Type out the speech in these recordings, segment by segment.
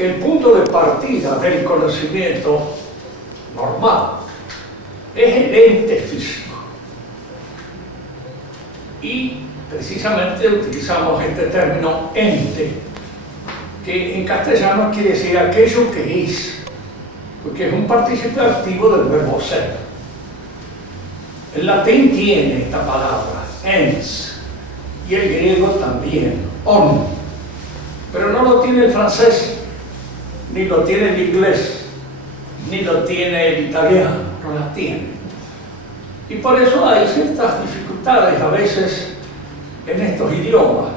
que el punto de partida del conocimiento normal es el ente físico. Y precisamente utilizamos este término ente, que en castellano quiere decir aquello que es, porque es un participio activo del verbo ser. El latín tiene esta palabra, ens, y el griego también, on, pero no lo tiene el francés, ni lo tiene el inglés, ni lo tiene el italiano, no la tiene. Y por eso hay ciertas dificultades a veces en estos idiomas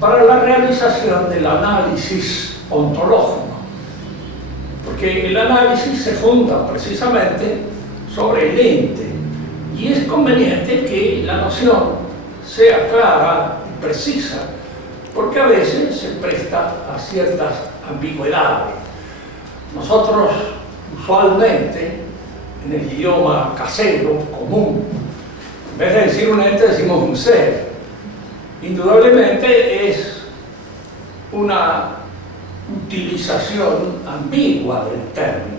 para la realización del análisis ontológico, porque el análisis se funda precisamente sobre el ente, y es conveniente que la noción sea clara y precisa, porque a veces se presta a ciertas ambigüedades. Nosotros usualmente, en el idioma casero, común, en vez de decir un ente decimos un ser. Indudablemente es una utilización ambigua del término,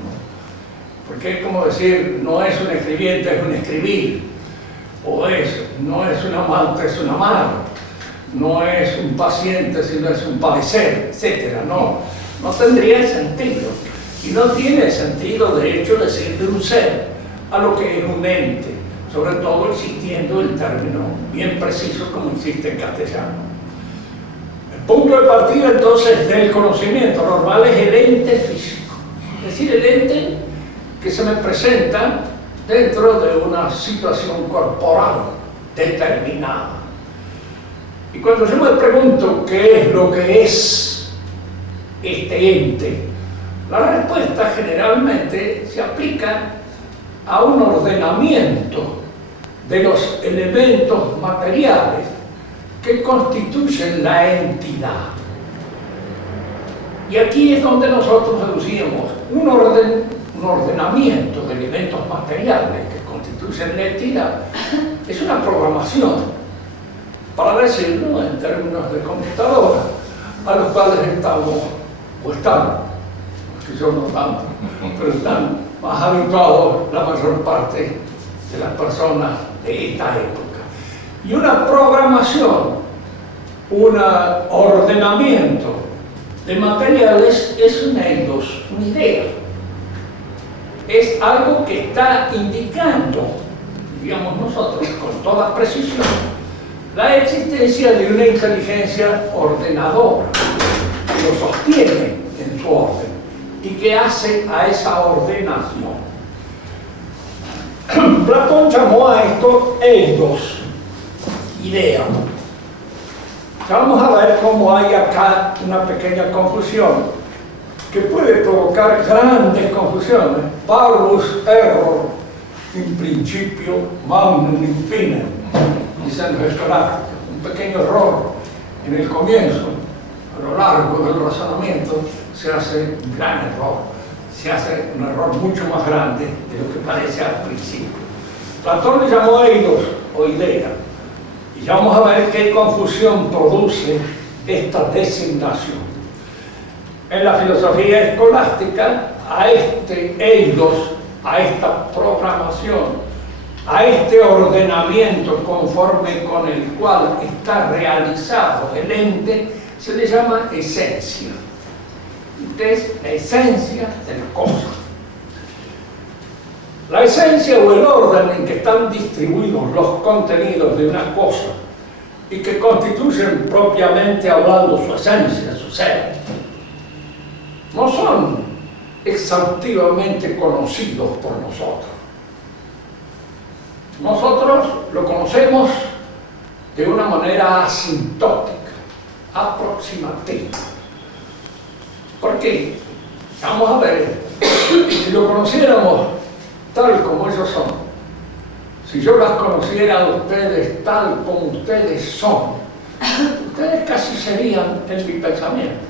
porque es como decir, no es un escribiente, es un escribir, o no es un amante, es un amar, no es un paciente, sino es un padecer, etc. No tendría sentido, y no tiene sentido de hecho decir de un ser a lo que es un ente, sobre todo existiendo el término bien preciso como existe en castellano. El punto de partida entonces del conocimiento normal es el ente físico, es decir, el ente que se me presenta dentro de una situación corporal determinada. Y cuando yo me pregunto qué es lo que es este ente, la respuesta generalmente se aplica a un ordenamiento de los elementos materiales que constituyen la entidad. Y aquí es donde nosotros deducimos un ordenamiento de elementos materiales que constituyen la entidad. Es una programación, para decirlo en términos de computadora, a los cuales estamos, o están, que yo no tanto, pero están más habituados la mayor parte de las personas de esta época. Y una programación, un ordenamiento de materiales es un eidos, una idea. Es algo que está indicando, digamos nosotros, con toda precisión, la existencia de una inteligencia ordenadora que lo sostiene en su orden y que hace a esa ordenación. Platón llamó a esto eidos, idea. Vamos a ver cómo hay acá una pequeña confusión que puede provocar grandes confusiones. Parvus error in principio magnum in fine, dicen los escolásticos. Un pequeño error en el comienzo, a lo largo del razonamiento se hace un gran error, se hace un error mucho más grande de lo que parece al principio. Platón le llamó eidos o idea, y ya vamos a ver qué confusión produce esta designación. En la filosofía escolástica, a este eidos, a esta programación, a este ordenamiento conforme con el cual está realizado el ente, se le llama esencia. Es la esencia de la cosa. La esencia o el orden en que están distribuidos los contenidos de una cosa y que constituyen propiamente hablando su esencia, su ser, no son exhaustivamente conocidos por nosotros. Nosotros lo conocemos de una manera asintótica, aproximativa. ¿Por qué? Vamos a ver, si lo conociéramos tal como ellos son, si yo las conociera a ustedes tal como ustedes son, ustedes casi serían en mi pensamiento,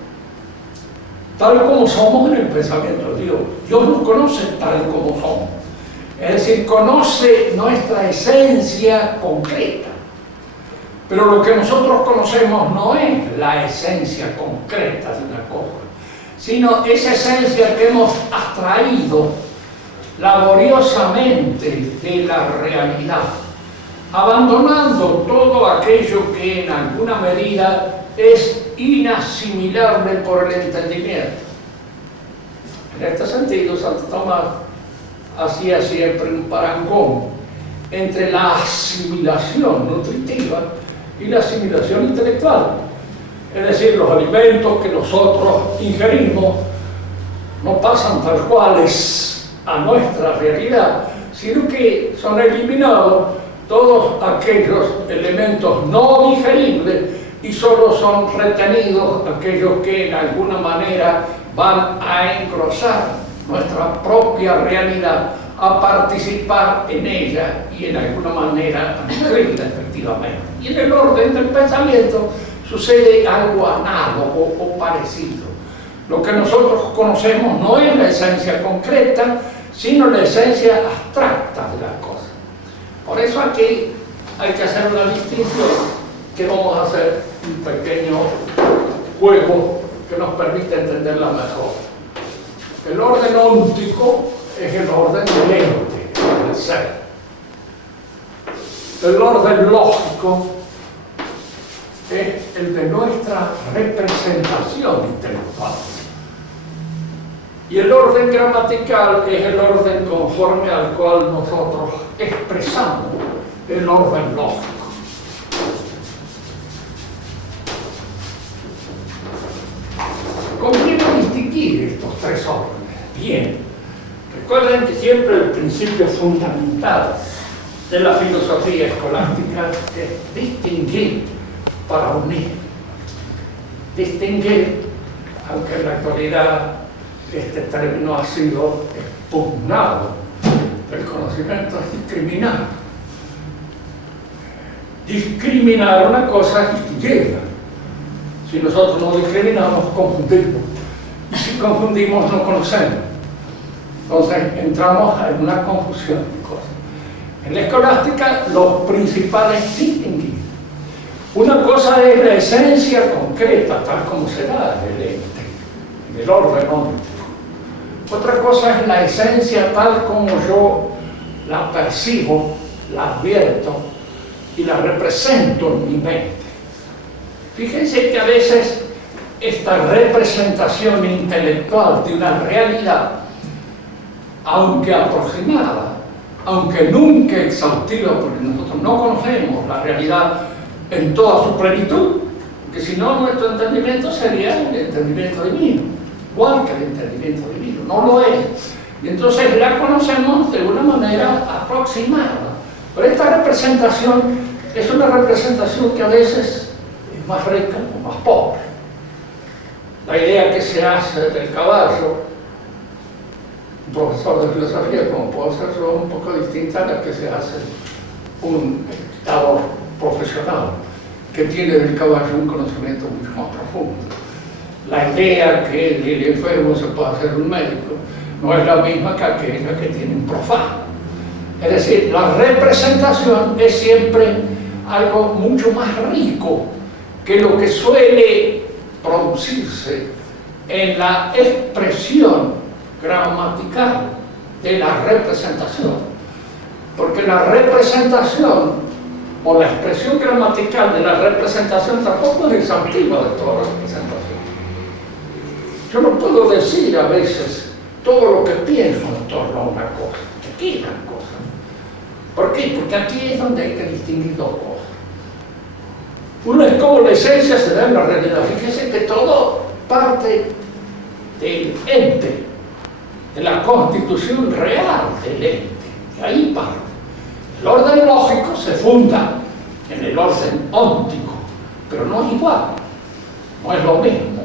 tal como somos en el pensamiento de Dios. Dios nos conoce tal como somos, es decir, conoce nuestra esencia concreta. Pero lo que nosotros conocemos no es la esencia concreta de una cosa, sino esa esencia que hemos abstraído laboriosamente de la realidad, abandonando todo aquello que en alguna medida es inasimilable por el entendimiento. En este sentido, Santo Tomás hacía siempre un parangón entre la asimilación nutritiva y la asimilación intelectual. Es decir, los alimentos que nosotros ingerimos no pasan tal cuales a nuestra realidad, sino que son eliminados todos aquellos elementos no digeribles y solo son retenidos aquellos que en alguna manera van a engrosar nuestra propia realidad, a participar en ella y en alguna manera a nutrirla efectivamente. Y en el orden del pensamiento sucede algo análogo o parecido. Lo que nosotros conocemos no es la esencia concreta, sino la esencia abstracta de la cosa. Por eso aquí hay que hacer una distinción, que vamos a hacer un pequeño juego que nos permite entenderla mejor. El orden óntico es el orden del ente, del ser. El orden lógico es el de nuestra representación intelectual. Y el orden gramatical es el orden conforme al cual nosotros expresamos el orden lógico. Conviene distinguir estos tres órdenes. Bien, recuerden que siempre el principio fundamental de la filosofía escolástica es distinguir para unir. Distinguir, aunque en la actualidad este término ha sido expugnado, el conocimiento es discriminar. Discriminar una cosa es distinguirla. Si nosotros no discriminamos, confundimos. Y si confundimos, no conocemos. Entonces entramos en una confusión de cosas. En la escolástica, lo principal es distinguir. Una cosa es la esencia concreta, tal como se da en el ente, en el orden óntico. Otra cosa es la esencia tal como yo la percibo, la advierto y la represento en mi mente. Fíjense que a veces esta representación intelectual de una realidad, aunque aproximada, aunque nunca exhaustiva, porque nosotros no conocemos la realidad en toda su plenitud, porque si no nuestro entendimiento sería el entendimiento divino, igual que el entendimiento divino, no lo es. Y entonces la conocemos de una manera aproximada. Pero esta representación es una representación que a veces es más rica o más pobre. La idea que se hace del caballo, un profesor de filosofía como puedo ser yo, es un poco distinta a la que se hace un dictador profesional que tiene del caballo un conocimiento mucho más profundo. La idea que del enfermo se puede hacer un médico no es la misma que aquella que tiene un profano. Es decir, la representación es siempre algo mucho más rico que lo que suele producirse en la expresión gramatical de la representación. Porque la representación o la expresión gramatical de la representación tampoco es exhaustiva de toda la representación. Yo no puedo decir a veces todo lo que pienso en torno a una cosa. Aquí las cosas. ¿Por qué? Porque aquí es donde hay que distinguir dos cosas. Una es como la esencia se da en la realidad. Fíjense que todo parte del ente, de la constitución real del ente. Y ahí parte. El orden lógico se funda en el orden óntico, pero no es igual, no es lo mismo.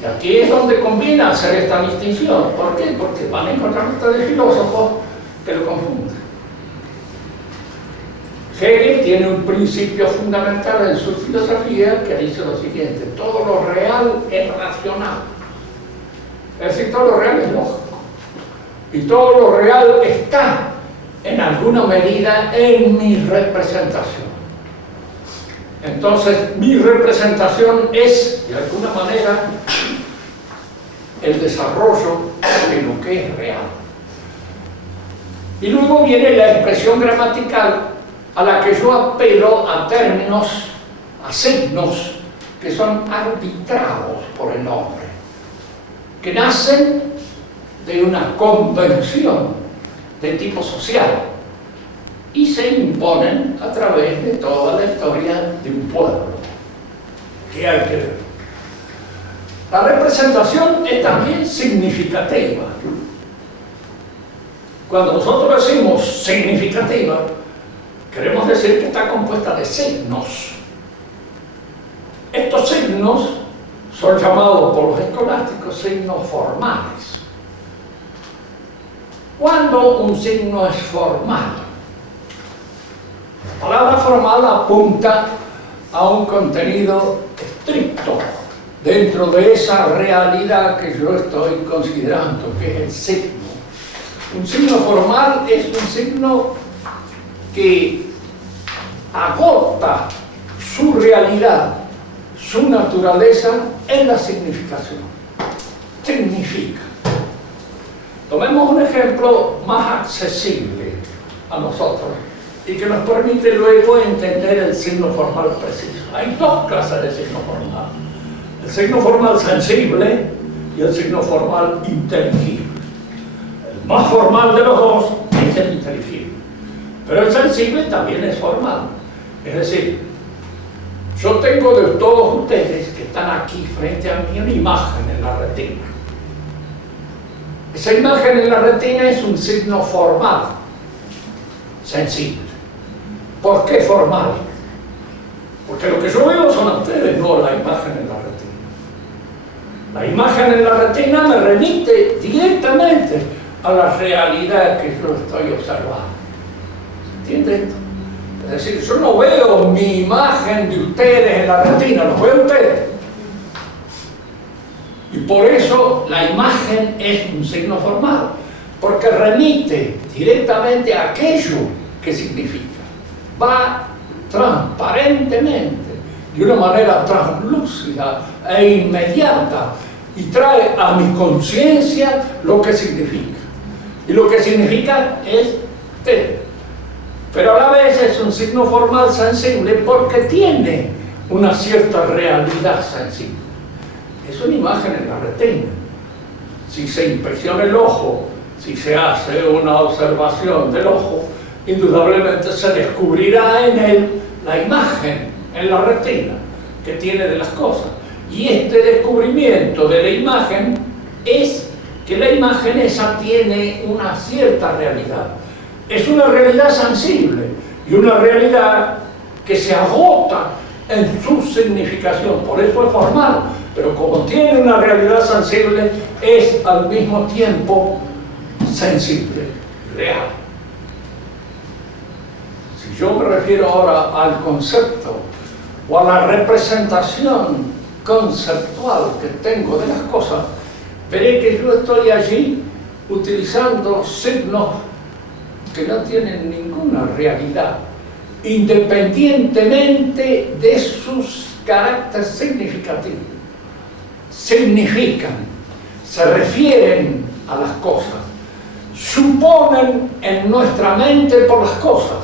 Y aquí es donde conviene hacer esta distinción. ¿Por qué? Porque van a encontrar ustedes filósofos que lo confunden. Hegel tiene un principio fundamental en su filosofía que dice lo siguiente: todo lo real es racional. Es decir, todo lo real es lógico. Y todo lo real está, en alguna medida, en mi representación. Entonces, mi representación es, de alguna manera, el desarrollo de lo que es real. Y luego viene la expresión gramatical a la que yo apelo a términos, a signos que son arbitrados por el hombre, que nacen de una convención de tipo social y se imponen a través de toda la historia de un pueblo. ¿Qué hay que ver? La representación es también significativa. Cuando nosotros decimos significativa, queremos decir que está compuesta de signos. Estos signos son llamados por los escolásticos signos formales. ¿Cuándo un signo es formal? La palabra formal apunta a un contenido estricto dentro de esa realidad que yo estoy considerando, que es el signo. Un signo formal es un signo que agota su realidad, su naturaleza en la significación. Significa. Tomemos un ejemplo más accesible a nosotros y que nos permite luego entender el signo formal preciso. Hay dos clases de signo formal: el signo formal sensible y el signo formal inteligible. El más formal de los dos es el inteligible, pero el sensible también es formal. Es decir, yo tengo de todos ustedes que están aquí frente a mí una imagen en la retina. Esa imagen en la retina es un signo formal, sensible. ¿Por qué formal? Porque lo que yo veo son a ustedes, no la imagen en la retina. La imagen en la retina me remite directamente a la realidad que yo estoy observando. ¿Entiende esto? Es decir, yo no veo mi imagen de ustedes en la retina, los veo ustedes. Y por eso la imagen es un signo formal, porque remite directamente a aquello que significa. Va transparentemente, de una manera translúcida e inmediata, y trae a mi conciencia lo que significa. Y lo que significa es ustedes. Pero a la vez es un signo formal sensible porque tiene una cierta realidad sensible. Es una imagen en la retina. Si se inspecciona el ojo, si se hace una observación del ojo, indudablemente se descubrirá en él la imagen en la retina que tiene de las cosas. Y este descubrimiento de la imagen es que la imagen esa tiene una cierta realidad. Es una realidad sensible y una realidad que se agota en su significación, por eso es formal, pero como tiene una realidad sensible, es al mismo tiempo sensible, real. Si yo me refiero ahora al concepto o a la representación conceptual que tengo de las cosas, veré que yo estoy allí utilizando signos que no tienen ninguna realidad, independientemente de sus caracteres significativos. Significan, se refieren a las cosas, suponen en nuestra mente por las cosas,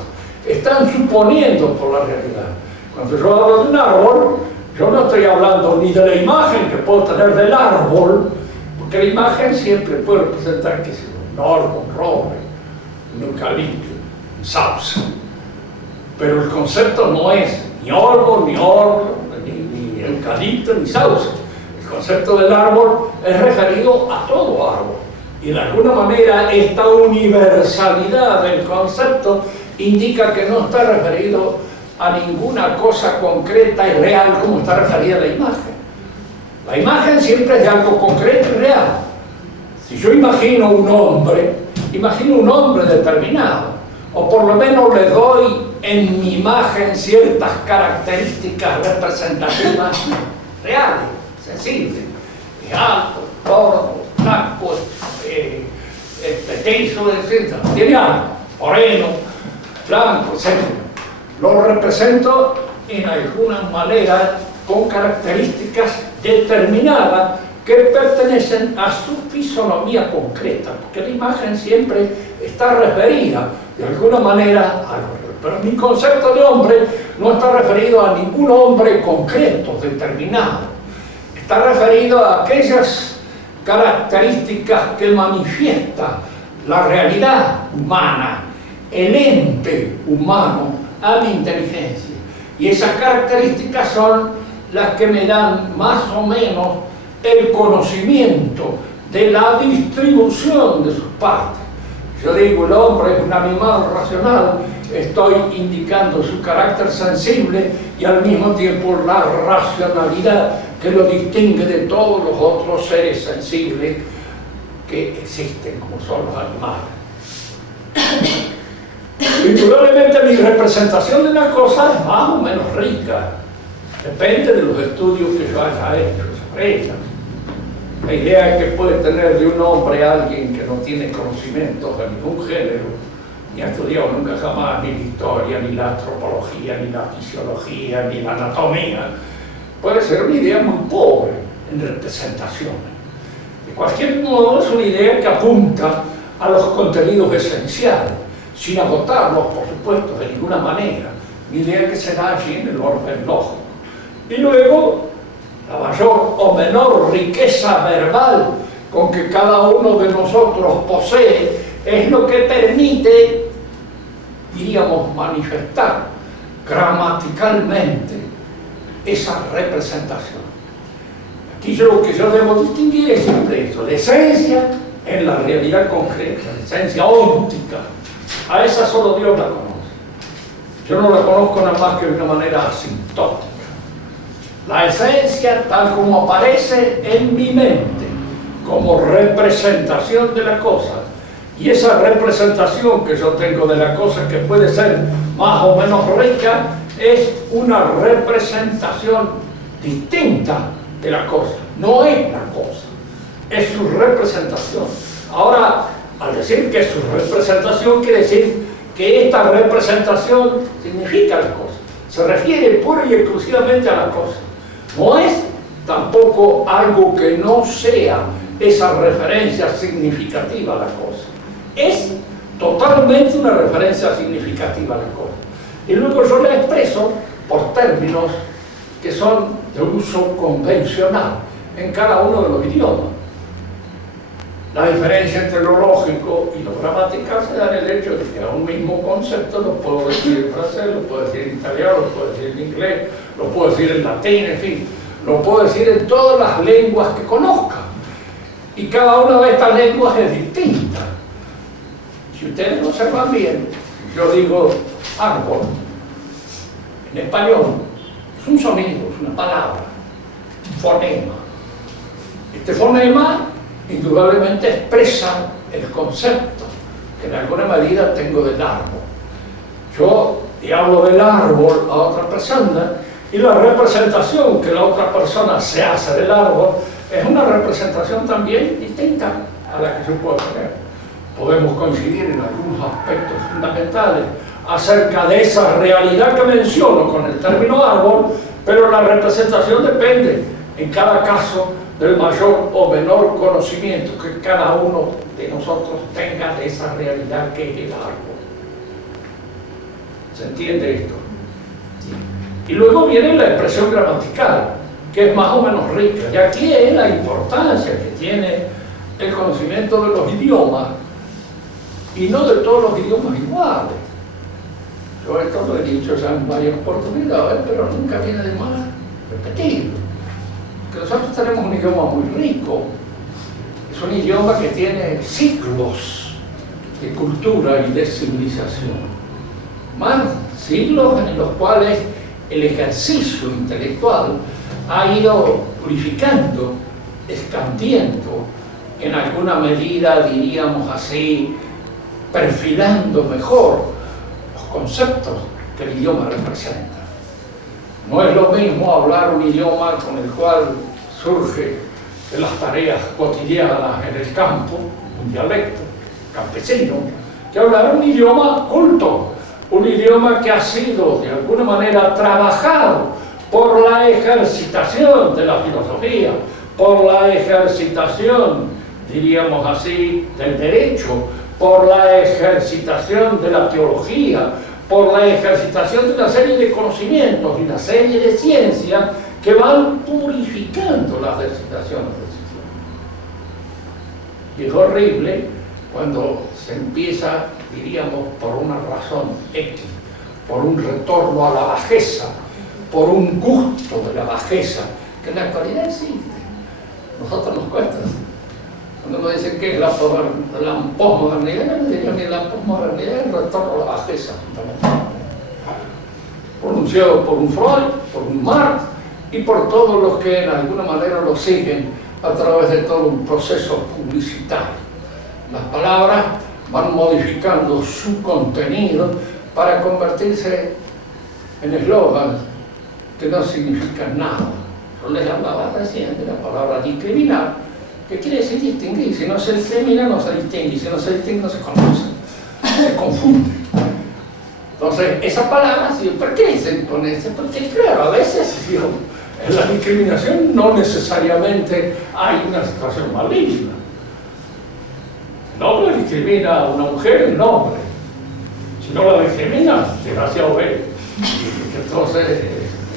están suponiendo por la realidad. Cuando yo hablo de un árbol, yo no estoy hablando ni de la imagen que puedo tener del árbol, porque la imagen siempre puede representar que es un árbol, un roble, un eucalipto, un sauce. Pero el concepto no es ni árbol, ni eucalipto, ni sauce. El concepto del árbol es referido a todo árbol. Y de alguna manera esta universalidad del concepto indica que no está referido a ninguna cosa concreta y real como está referida la imagen. La imagen siempre es de algo concreto y real. Si yo imagino un hombre determinado, o por lo menos le doy en mi imagen ciertas características representativas reales, sensibles. Es alto, gordo, flaco, petizo, etc. Tiene algo, moreno, blanco, etc. Lo represento en alguna manera con características determinadas que pertenecen a su fisonomía concreta, porque la imagen siempre está referida de alguna manera al hombre. Pero mi concepto de hombre no está referido a ningún hombre concreto, determinado. Está referido a aquellas características que manifiesta la realidad humana, el ente humano a mi inteligencia. Y esas características son las que me dan más o menos el conocimiento de la distribución de sus partes. Yo digo, el hombre es un animal racional, estoy indicando su carácter sensible y al mismo tiempo la racionalidad que lo distingue de todos los otros seres sensibles que existen, como son los animales. Indudablemente mi representación de la cosa es más o menos rica, depende de los estudios que yo haya hecho sobre ella. La idea que puede tener de un hombre alguien que no tiene conocimientos de ningún género, ni ha estudiado nunca jamás ni la historia, ni la antropología, ni la fisiología, ni la anatomía, puede ser una idea muy pobre en representaciones. De cualquier modo, es una idea que apunta a los contenidos esenciales, sin agotarlos, por supuesto, de ninguna manera. Una idea que se da allí en el orden lógico. Y luego, la mayor o menor riqueza verbal con que cada uno de nosotros posee es lo que permite, diríamos, manifestar gramaticalmente esa representación. Aquí lo que yo debo distinguir es siempre esto, la esencia en la realidad concreta, la esencia óptica. A esa solo Dios la conoce. Yo no la conozco nada más que de una manera asintótica. La esencia tal como aparece en mi mente, como representación de la cosa. Y esa representación que yo tengo de la cosa, que puede ser más o menos rica, es una representación distinta de la cosa. No es la cosa, es su representación. Ahora, al decir que es su representación, quiere decir que esta representación significa la cosa. Se refiere pura y exclusivamente a la cosa. No es tampoco algo que no sea esa referencia significativa a la cosa. Es totalmente una referencia significativa a la cosa. Y luego yo la expreso por términos que son de uso convencional en cada uno de los idiomas. La diferencia entre lo lógico y lo gramatical se da en el hecho de que a un mismo concepto lo puedo decir en francés, lo puedo decir en italiano, lo puedo decir en inglés, lo puedo decir en latín, en fin, lo puedo decir en todas las lenguas que conozca. Y cada una de estas lenguas es distinta. Si ustedes lo observan bien, yo digo árbol, en español, es un sonido, es una palabra, un fonema. Este fonema indudablemente expresa el concepto que en alguna medida tengo del árbol. Yo le hablo del árbol a otra persona y la representación que la otra persona se hace del árbol es una representación también distinta a la que yo puedo tener. Podemos coincidir en algunos aspectos fundamentales acerca de esa realidad que menciono con el término árbol, pero la representación depende en cada caso del mayor o menor conocimiento que cada uno de nosotros tenga de esa realidad que es el árbol. ¿Se entiende esto? Sí. Y luego viene la expresión gramatical, que es más o menos rica. Y aquí es la importancia que tiene el conocimiento de los idiomas, y no de todos los idiomas iguales. Yo esto lo he dicho ya en varias oportunidades, pero nunca viene de más repetirlo. Que nosotros tenemos un idioma muy rico, es un idioma que tiene siglos de cultura y de civilización, más siglos en los cuales el ejercicio intelectual ha ido purificando, expandiendo, en alguna medida, diríamos así, perfilando mejor los conceptos que el idioma representa. No es lo mismo hablar un idioma con el cual surge de las tareas cotidianas en el campo, un dialecto campesino, que hablar un idioma culto, un idioma que ha sido de alguna manera trabajado por la ejercitación de la filosofía, por la ejercitación, diríamos así, del derecho, por la ejercitación de la teología, por la ejercitación de una serie de conocimientos y una serie de ciencias que van purificando las ejercitaciones del sistema. Y es horrible cuando se empieza, diríamos, por una razón X, por un retorno a la bajeza, por un gusto de la bajeza, que en la actualidad existe. Nosotros nos cuesta. Cuando nos dicen que es la posmodernidad, yo diría que la posmodernidad es el retorno a la bajeza, pronunciado por un Freud, por un Marx y por todos los que en alguna manera lo siguen a través de todo un proceso publicitario. Las palabras van modificando su contenido para convertirse en eslogan que no significan nada. Yo les hablaba recién de la palabra discriminar, que quiere decir distinguir. Si no se discrimina, no se distingue. Si no se distingue, no se conoce. Se confunde. Entonces, esa palabra, ¿por qué se pone? Porque, claro, a veces en la discriminación no necesariamente hay una situación maligna. El hombre discrimina a una mujer, el hombre. Si no la discrimina, desgraciado él. Entonces,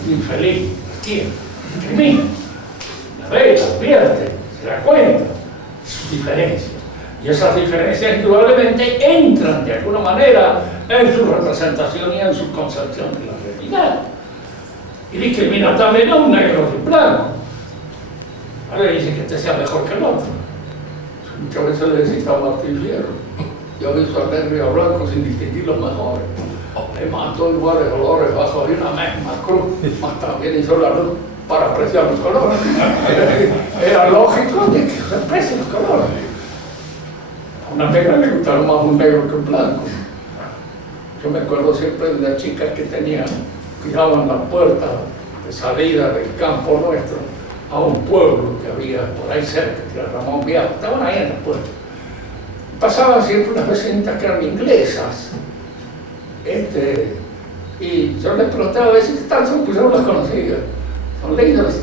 infeliz, ¿quién? Discrimina. La ve, la advierte, se da cuenta de sus diferencias. Y esas diferencias indudablemente entran de alguna manera en su representación y en su concepción de la realidad. Y discrimina también a un negro de blanco. Ahora dice que este sea mejor que el otro. Muchas veces le decís a Martín Fierro: yo he visto al negro y al blanco sin distinguir los mejores. Le mató iguales colores bajo de una misma cruz, más también hizo la luz para apreciar los colores. Era lógico de que se aprecien los colores. A una negra le gustaron más un negro que un blanco. Yo me acuerdo siempre de las chicas que cuidaban la puerta de salida del campo nuestro a un pueblo que había por ahí cerca, que era Ramón Vial. Estaban ahí en la puerta. Pasaban siempre unas vecinitas que eran inglesas. Y yo les preguntaba a veces qué tal son, pues yo no las conocía. Son lindas,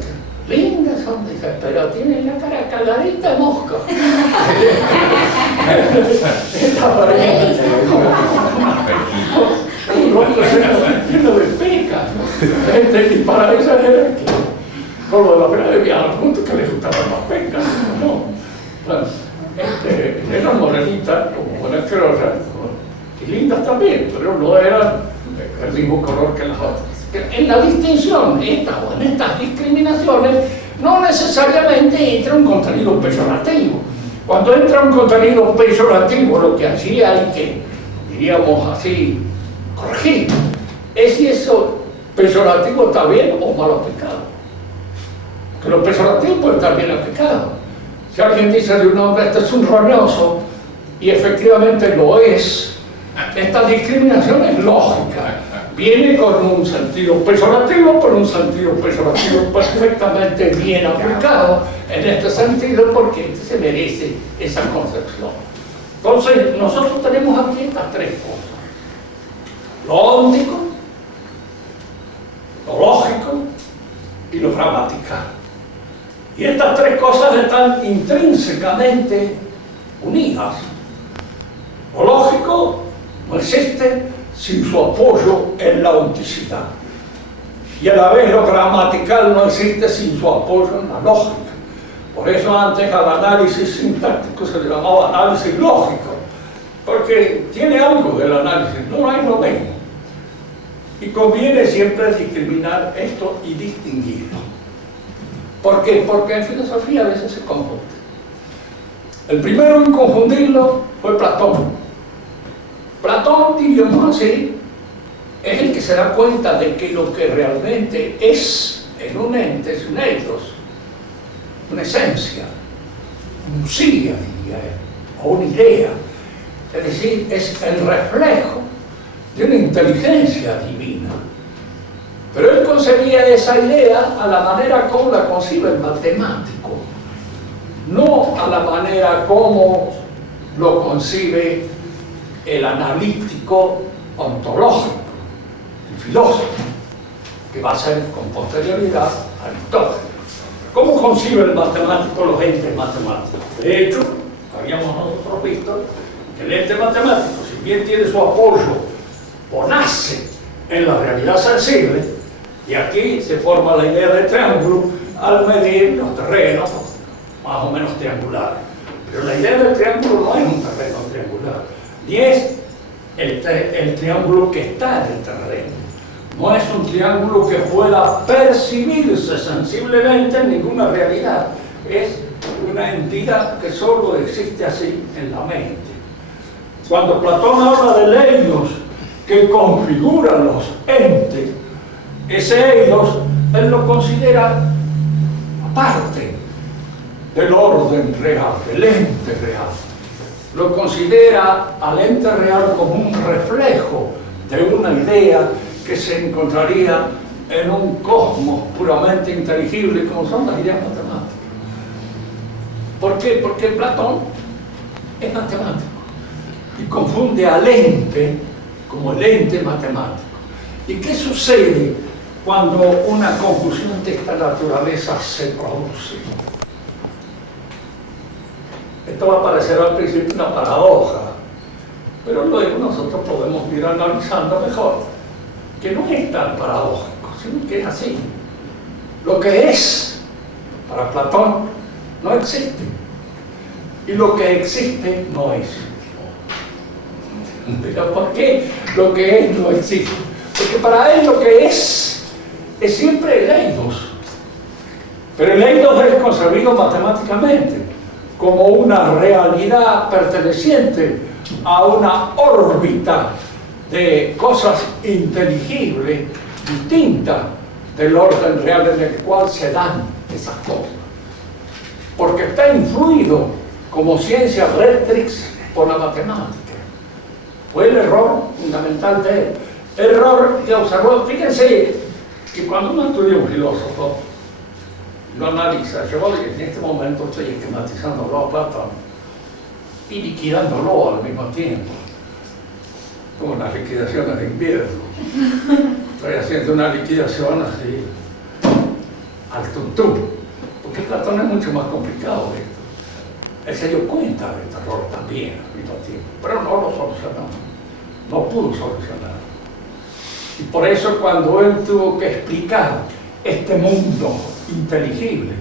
lindas son, dice, pero tienen la cara cagadita de mosca. Un rostro lleno de pecas. Y para esa era por lo de la pena había al punto que les gustaban las pecas. No. Eran morenitas, como buenas criollas, y lindas también, pero no eran el mismo color que las otras. En la distinción, en estas discriminaciones, no necesariamente entra un contenido peyorativo. Cuando entra un contenido peyorativo, lo que allí hay que, diríamos así, corregir, es si eso peyorativo está bien o mal aplicado. Que lo peyorativo puede estar bien aplicado. Si alguien dice de un hombre, este es un roñoso, y efectivamente lo es, esta discriminación es lógica. Viene con un sentido peyorativo, pero un sentido peyorativo perfectamente bien aplicado en este sentido, porque se merece esa concepción. Entonces, nosotros tenemos aquí estas tres cosas: lo óntico, lo lógico y lo gramatical. Y estas tres cosas están intrínsecamente unidas. Lo lógico no existe sin su apoyo en la onticidad. Y a la vez lo gramatical no existe sin su apoyo en la lógica. Por eso antes al análisis sintáctico se le llamaba análisis lógico, porque tiene algo del análisis, no hay lo mismo. Y conviene siempre discriminar esto y distinguirlo. ¿Por qué? Porque en filosofía a veces se confunde. El primero en confundirlo fue Platón. Platón, diríamos así, es el que se da cuenta de que lo que realmente es en un ente es un ethos, una esencia, un psia, diría él, o una idea. Es decir, es el reflejo de una inteligencia divina. Pero él concebía esa idea a la manera como la concibe el matemático, no a la manera como lo concibe el analítico ontológico, el filósofo, que va a ser con posterioridad Aristóteles. ¿Cómo concibe el matemático los entes matemáticos? De hecho, habíamos nosotros visto que el ente matemático, si bien tiene su apoyo o nace en la realidad sensible, y aquí se forma la idea de triángulo al medir los terrenos más o menos triangulares. Pero la idea del triángulo no es un terreno triangular, ni es el triángulo que está en el terreno. No es un triángulo que pueda percibirse sensiblemente en ninguna realidad. Es una entidad que solo existe así en la mente. Cuando Platón habla de eidos que configuran los entes, ese eidos él lo considera aparte del orden real, del ente real. Lo considera al ente real como un reflejo de una idea que se encontraría en un cosmos puramente inteligible como son las ideas matemáticas. ¿Por qué? Porque Platón es matemático y confunde al ente como el ente matemático. ¿Y qué sucede cuando una confusión de esta naturaleza se produce? Esto va a parecer al principio una paradoja, pero luego nosotros podemos ir analizando mejor que no es tan paradójico, sino que es así. Lo que es, para Platón, no existe. Y lo que existe, no es. ¿Pero por qué lo que es no existe? Porque para él lo que es siempre el eidos. Pero el eidos es concebido matemáticamente como una realidad perteneciente a una órbita de cosas inteligibles, distintas del orden real en el cual se dan esas cosas. Porque está influido como ciencia rectrix por la matemática. Fue el error fundamental de él. Error que observó, fíjense que cuando uno estudia un filósofo, lo analiza, yo en este momento estoy esquematizándolo a Platón y liquidándolo al mismo tiempo, como las liquidaciones de invierno. Estoy haciendo una liquidación así, al tutú, porque Platón es mucho más complicado esto. Él se dio cuenta de este error también al mismo tiempo, pero no lo solucionó, no pudo solucionar. Y por eso cuando él tuvo que explicar este mundo inteligible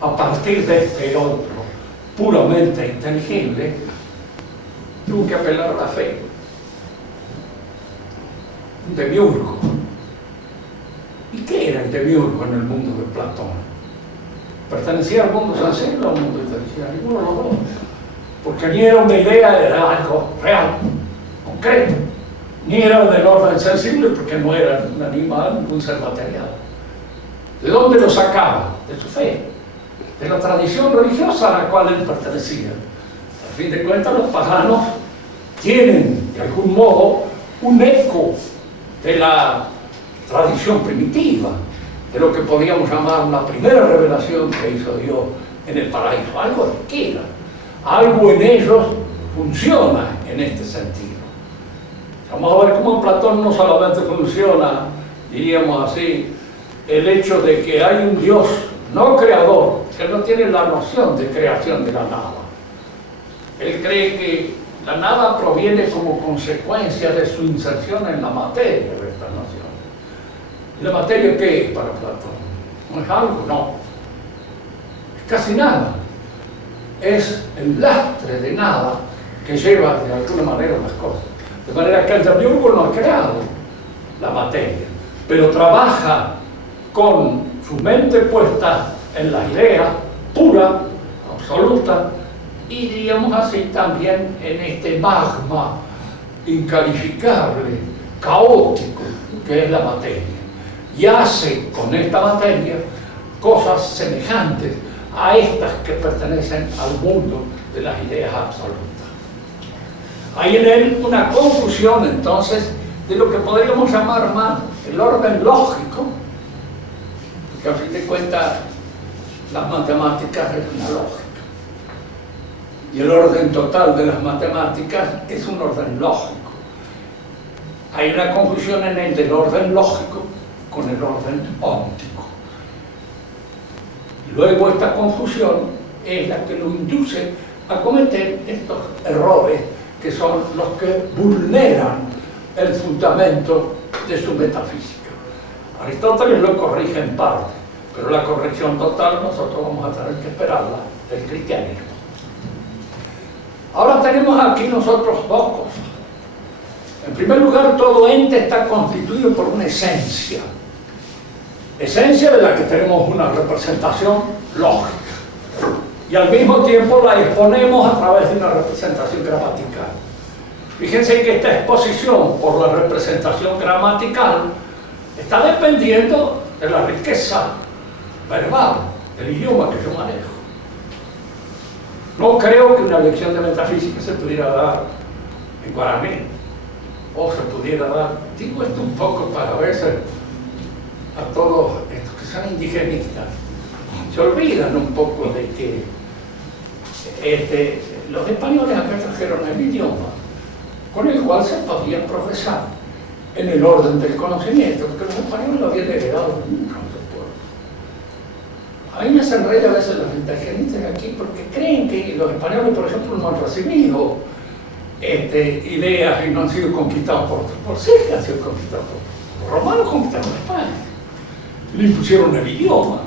a partir de este otro puramente inteligible, tuvo que apelar a la fe. Un demiurgo. ¿Y qué era el demiurgo en el mundo de Platón? ¿Pertenecía al mundo sensible o al mundo inteligible? Ninguno de los dos. Porque ni era una idea, era algo real, concreto. Ni era del orden sensible, porque no era un animal, un ser material. ¿De dónde lo sacaba? De su fe, de la tradición religiosa a la cual él pertenecía. A fin de cuentas, los paganos tienen, de algún modo, un eco de la tradición primitiva, de lo que podríamos llamar la primera revelación que hizo Dios en el paraíso. Algo les queda, algo en ellos funciona en este sentido. Vamos a ver cómo en Platón no solamente funciona, diríamos así, el hecho de que hay un Dios no creador, que no tiene la noción de creación de la nada. Él cree que la nada proviene como consecuencia de su inserción en la materia de esta noción. ¿Y la materia qué es para Platón? ¿No es algo? No. Es casi nada. Es el lastre de nada que lleva de alguna manera las cosas. De manera que el demiurgo no ha creado la materia, pero trabaja con su mente puesta en la idea pura, absoluta, y diríamos así también en este magma incalificable, caótico, que es la materia. Y hace con esta materia cosas semejantes a estas que pertenecen al mundo de las ideas absolutas. Hay en él una confusión entonces de lo que podríamos llamar más el orden lógico, porque a fin de cuentas las matemáticas es una lógica. Y el orden total de las matemáticas es un orden lógico. Hay una confusión en el del orden lógico con el orden óptico. Luego esta confusión es la que lo induce a cometer estos errores que son los que vulneran el fundamento de su metafísica. Aristóteles lo corrige en parte, pero la corrección total nosotros vamos a tener que esperarla del cristianismo. Ahora tenemos aquí nosotros dos cosas. En primer lugar, todo ente está constituido por una esencia de la que tenemos una representación lógica, y al mismo tiempo la exponemos a través de una representación gramatical. Fíjense que esta exposición por la representación gramatical está dependiendo de la riqueza verbal, del idioma que yo manejo. No creo que una lección de metafísica se pudiera dar en guaraní, o se pudiera dar, digo esto un poco para veces a todos estos que son indigenistas, se olvidan un poco de que los españoles acá trajeron el idioma con el cual se podía progresar en el orden del conocimiento, porque los españoles lo habían heredado de muchos pueblos. A mí me se enreda a veces los indigenistas aquí porque creen que los españoles, por ejemplo, no han recibido ideas y no han sido conquistados por sí que han sido conquistados por los romanos. Conquistaron España y le impusieron el idioma.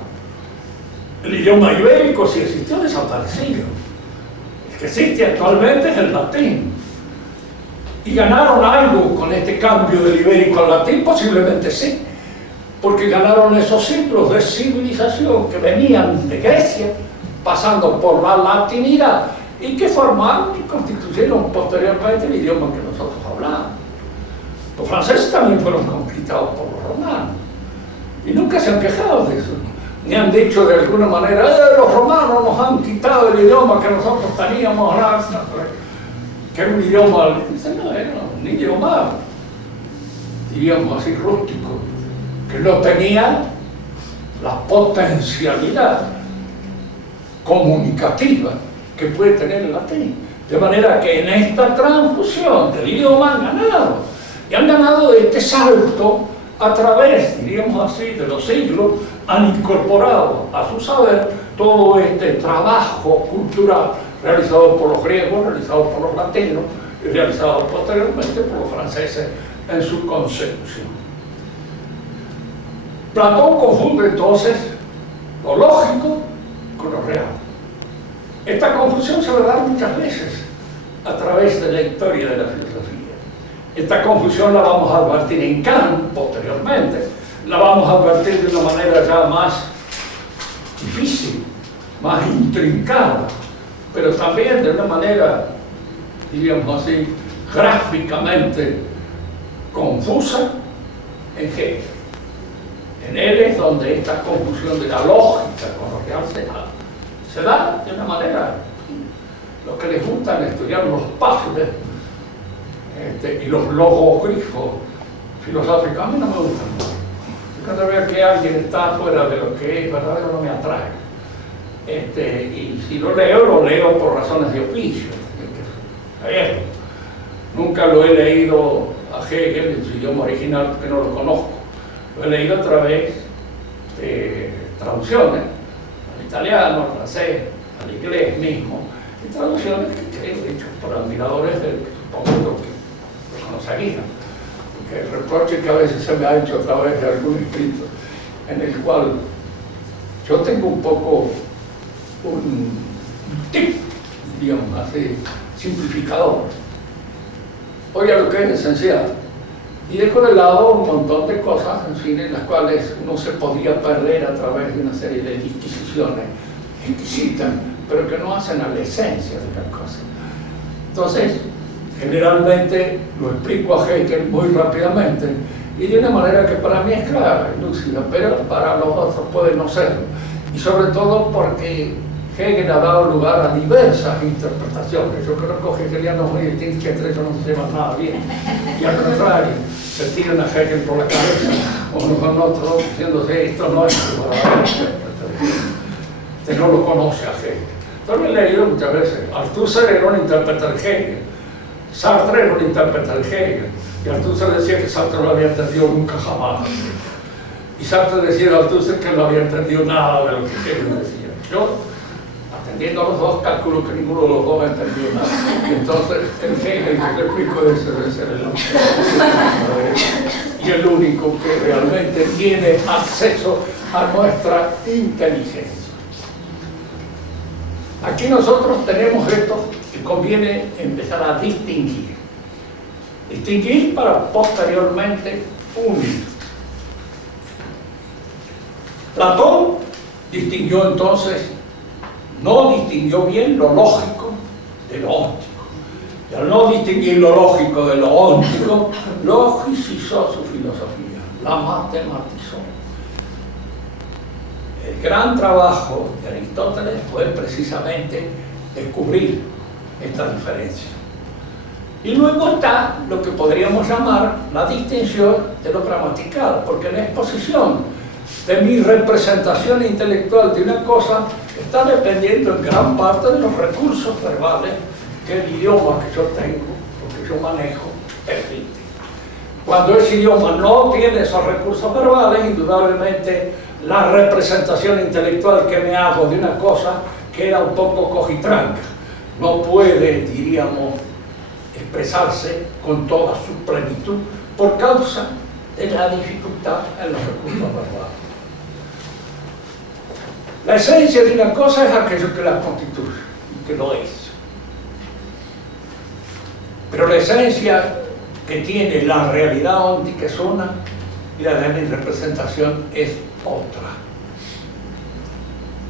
El idioma ibérico, si existió, desaparecido. El que existe actualmente es el latín. ¿Y ganaron algo con este cambio del ibérico al latín? Posiblemente sí, porque ganaron esos siglos de civilización que venían de Grecia, pasando por la latinidad, y que formaron y constituyeron posteriormente el idioma que nosotros hablamos. Los franceses también fueron conquistados por los romanos, y nunca se han quejado de eso, ni han dicho de alguna manera, los romanos nos han quitado el idioma que nosotros teníamos, que era un idioma, no, era un idioma, diríamos así, rústico, que no tenía la potencialidad comunicativa que puede tener el latín. De manera que en esta transfusión del idioma han ganado, y han ganado este salto a través, diríamos así, de los siglos, han incorporado a su saber todo este trabajo cultural realizado por los griegos, realizado por los latinos y realizado posteriormente por los franceses en su consecución. Platón confunde entonces lo lógico con lo real. Esta confusión se va a dar muchas veces a través de la historia de la filosofía. Esta confusión la vamos a advertir en Kant posteriormente, la vamos a advertir de una manera ya más difícil, más intrincada, pero también de una manera, diríamos así, gráficamente confusa en Hegel. En él es donde esta confusión de la lógica con lo real se da de una manera, los que les gustan estudiar los puzzles y los logogrifos filosóficos, a mí no me gustan mucho. Cuando veo que alguien está fuera de lo que es verdadero no me atrae. Y si lo leo por razones de oficio. Nunca lo he leído a Hegel en su idioma original porque no lo conozco. Lo he leído a través de traducciones al italiano, al francés, al inglés mismo, y traducciones que creo hechas por admiradores del que supongo que lo conocerían. Porque el reproche que a veces se me ha hecho a través de algún escrito en el cual yo tengo un poco un tip, digamos así, simplificador. Oiga lo que es esencial. Y dejo de lado un montón de cosas, en fin, en las cuales uno se podía perder a través de una serie de disquisiciones exquisitas, pero que no hacen a la esencia de las cosas. Entonces, generalmente lo explico a Hegel muy rápidamente y de una manera que para mí es clara y lúcida, pero para los otros puede no serlo. Y sobre todo porque Hegel ha dado lugar a diversas interpretaciones. Yo conozco hegelianos muy distintos que entre ellos no se llevan nada bien. Y al contrario, se tiran a Hegel por la cabeza, uno con otro, diciéndose, esto no es su verdadero interpretación. Usted no lo conoce a Hegel. Yo lo he leído muchas veces. Althusser era un intérprete de Hegel. Sartre era un intérprete de Hegel. Y Althusser decía que Sartre no lo había entendido nunca jamás. Y Sartre decía de Althusser que no había entendido nada de lo que Hegel decía. Yo, atendiendo a los dos, calculo que ninguno de los dos entendió nada. Y entonces, el que le explico ese debe ser el otro. Y el único que realmente tiene acceso a nuestra inteligencia. Aquí nosotros tenemos esto que conviene empezar a distinguir. Distinguir para posteriormente unir. Platón distinguió entonces, no distinguió bien lo lógico de lo óptico. Y al no distinguir lo lógico de lo óptico, logicizó su filosofía, la matematizó. El gran trabajo de Aristóteles fue precisamente descubrir esta diferencia. Y luego está lo que podríamos llamar la distinción de lo gramatical, porque la exposición de mi representación intelectual de una cosa está dependiendo en gran parte de los recursos verbales que el idioma que yo tengo, o que yo manejo, permite. Cuando ese idioma no tiene esos recursos verbales, indudablemente la representación intelectual que me hago de una cosa queda un poco cojitranca. No puede, diríamos, expresarse con toda su plenitud por causa de la dificultad en los recursos verbales. La esencia de una cosa es aquello que la constituye, y que lo es. Pero la esencia que tiene la realidad óptica es una, y la de mi representación es otra.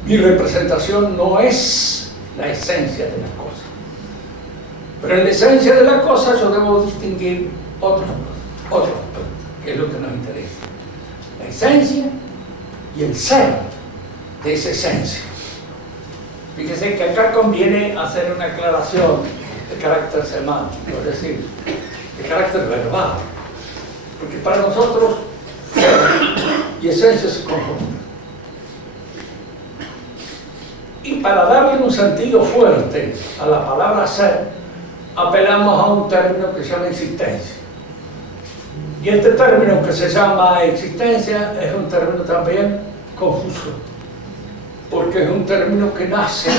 Mi representación no es la esencia de la cosa. Pero en la esencia de la cosa yo debo distinguir otro aspecto, que es lo que nos interesa. La esencia y el ser de esa esencia. Fíjese que acá conviene hacer una aclaración de carácter semántico, es decir, de carácter verbal. Porque para nosotros ser y esencia se confunden. Y para darle un sentido fuerte a la palabra ser, apelamos a un término que se llama existencia. Y este término que se llama existencia es un término también confuso, porque es un término que nace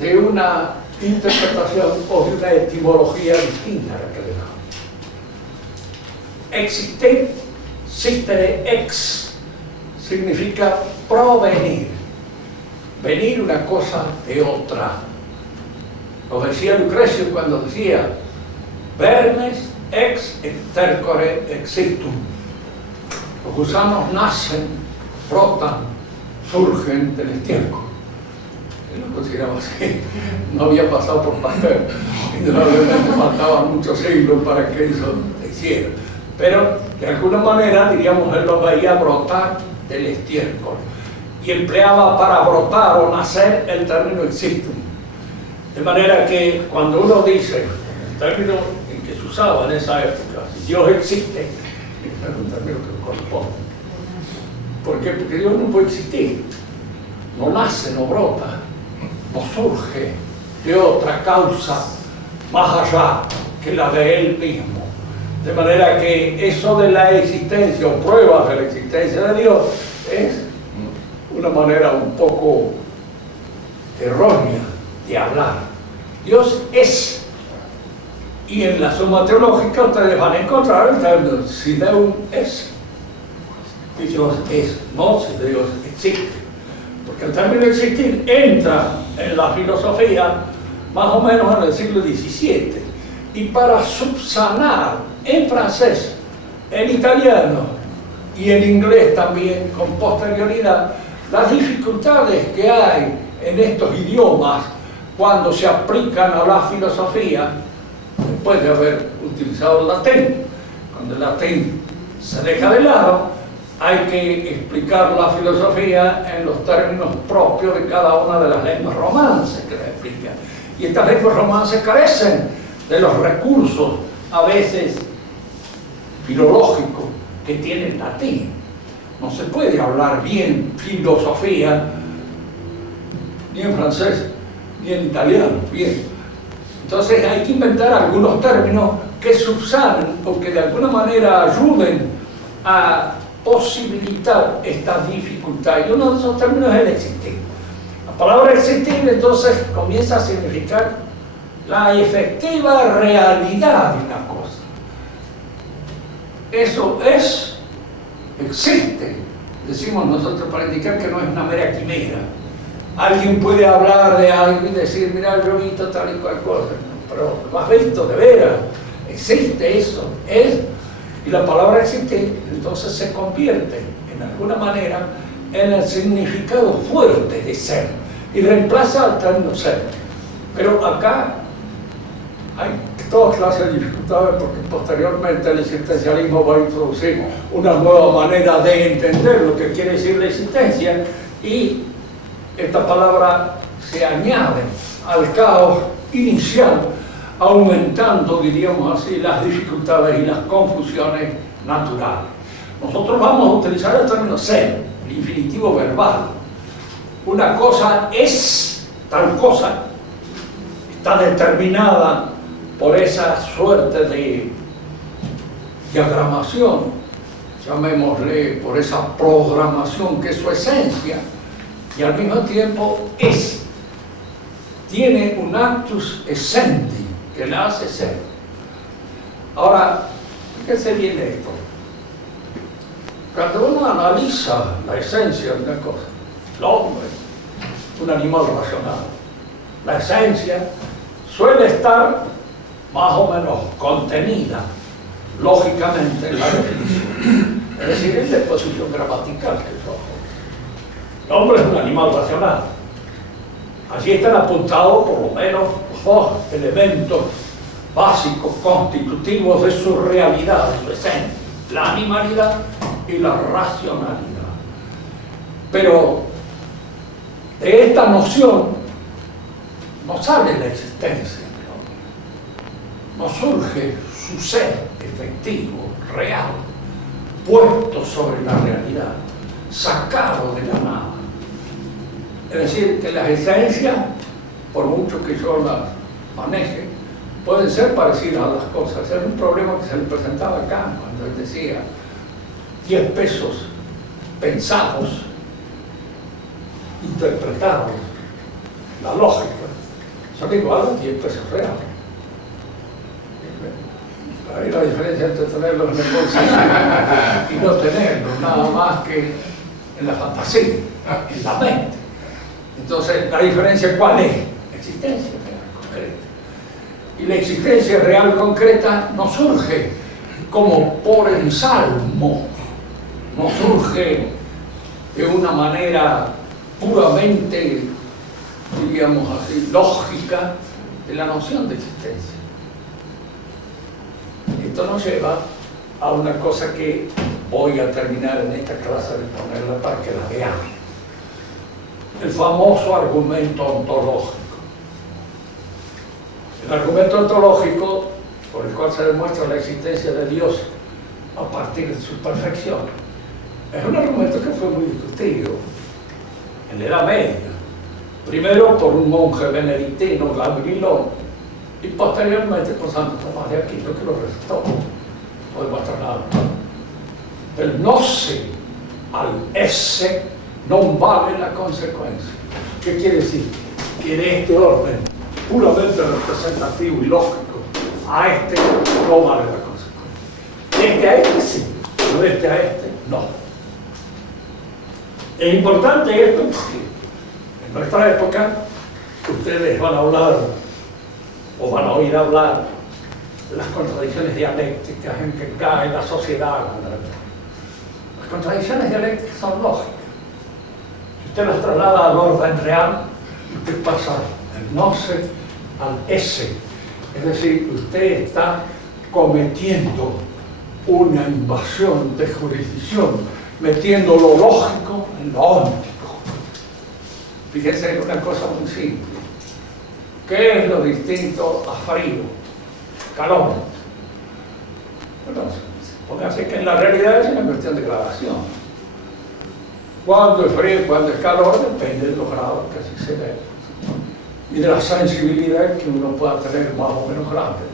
de una interpretación o de una etimología distinta a la que le damos. Existir, sistere ex, significa provenir, venir una cosa de otra. Lo decía Lucrecio cuando decía vernes ex extercore existum. Los gusanos nacen, brotan, surgen del estiércol. Él lo consideraba así. No había pasado por Pasteur. Indudablemente faltaban muchos siglos para que eso se hiciera. Pero de alguna manera, diríamos, él lo veía brotar del estiércol. Y empleaba para brotar o nacer el término existum. De manera que cuando uno dice, el término en que se usaba en esa época, si Dios existe, es un término que corresponde. ¿Por qué? Porque Dios no puede existir. No nace, no brota, no surge de otra causa más allá que la de Él mismo. De manera que eso de la existencia o pruebas de la existencia de Dios es una manera un poco errónea de hablar. Dios es. Y en la suma teológica ustedes van a encontrar el término si Deus es. Si Dios es, no si Dios existe. Porque el término existir entra en la filosofía más o menos en el siglo XVII. Y para subsanar en francés, en italiano y en inglés también con posterioridad las dificultades que hay en estos idiomas cuando se aplican a la filosofía después de haber utilizado el latín. Cuando el latín se deja de lado, hay que explicar la filosofía en los términos propios de cada una de las lenguas romances que la explican. Y estas lenguas romances carecen de los recursos, a veces filológicos, que tiene el latín. No se puede hablar bien filosofía ni en francés ni en italiano, bien. Entonces hay que inventar algunos términos que subsanen o que de alguna manera ayuden a posibilitar esta dificultad. Y uno de esos términos es el existir. La palabra existir entonces comienza a significar la efectiva realidad de una cosa. Eso existe, decimos nosotros, para indicar que no es una mera quimera. Alguien puede hablar de algo y decir, mira, yo he visto tal y cual cosa, pero lo has visto de veras, existe eso, y la palabra existir entonces se convierte en alguna manera en el significado fuerte de ser y reemplaza al término ser. Pero acá hay todas clases de dificultades porque posteriormente el existencialismo va a introducir una nueva manera de entender lo que quiere decir la existencia, y esta palabra se añade al caos inicial, aumentando, diríamos así, las dificultades y las confusiones naturales. Nosotros vamos a utilizar el término ser, el infinitivo verbal. Una cosa es tal cosa, está determinada por esa suerte de diagramación, llamémosle por esa programación que es su esencia, y al mismo tiempo tiene un actus essendi que la hace ser. Ahora, fíjense bien esto. Cuando uno analiza la esencia de una cosa, el hombre, un animal racional, la esencia suele estar más o menos contenida lógicamente en la definición, es decir, en la exposición gramatical que es ojo. El hombre es un animal racional. Allí están apuntados por lo menos los dos elementos básicos constitutivos de su realidad, de su esencia, la animalidad y la racionalidad. Pero de esta noción no sale la existencia del hombre, no surge su ser efectivo, real, puesto sobre la realidad, sacado de la nada. Es decir, que las esencias, por mucho que yo las maneje, pueden ser parecidas a las cosas. Es un problema que se le presentaba acá, cuando él decía 10 pesos pensados, interpretados, la lógica, son iguales a 10 pesos reales. Hay la diferencia entre tenerlos en el bolsillo y no tenerlos, nada más que en la fantasía, en la mente. Entonces, ¿la diferencia cuál es? La existencia real concreta. Y la existencia real concreta no surge como por ensalmo, no surge de una manera puramente, diríamos así, lógica de la noción de existencia. Esto nos lleva a una cosa que voy a terminar en esta clase de ponerla para que la veamos. El famoso argumento ontológico. El argumento ontológico por el cual se demuestra la existencia de Dios a partir de su perfección es un argumento que fue muy discutido en la Edad Media. Primero por un monje benedictino, Gabrielón, y posteriormente por Santo Tomás de Aquino, que lo refutó. No demuestra nada. Del noce al esse no vale la consecuencia. ¿Qué quiere decir? Que de este orden puramente representativo y lógico a este no vale la consecuencia. De este a este sí, pero de este a este no. Es importante esto porque en nuestra época ustedes van a hablar o van a oír hablar de las contradicciones dialécticas en que cae la sociedad. Las contradicciones dialécticas son lógicas. Si usted las traslada al orden real, usted pasa del noce al esse. Es decir, usted está cometiendo una invasión de jurisdicción, metiendo lo lógico en lo óntico. Fíjense en una cosa muy simple. ¿Qué es lo distinto a frío? Calor. Bueno, pónganse que en la realidad es una cuestión de gradación. Cuando es frío y cuando es calor depende de los grados que así se ve y de la sensibilidad que uno pueda tener más o menos grande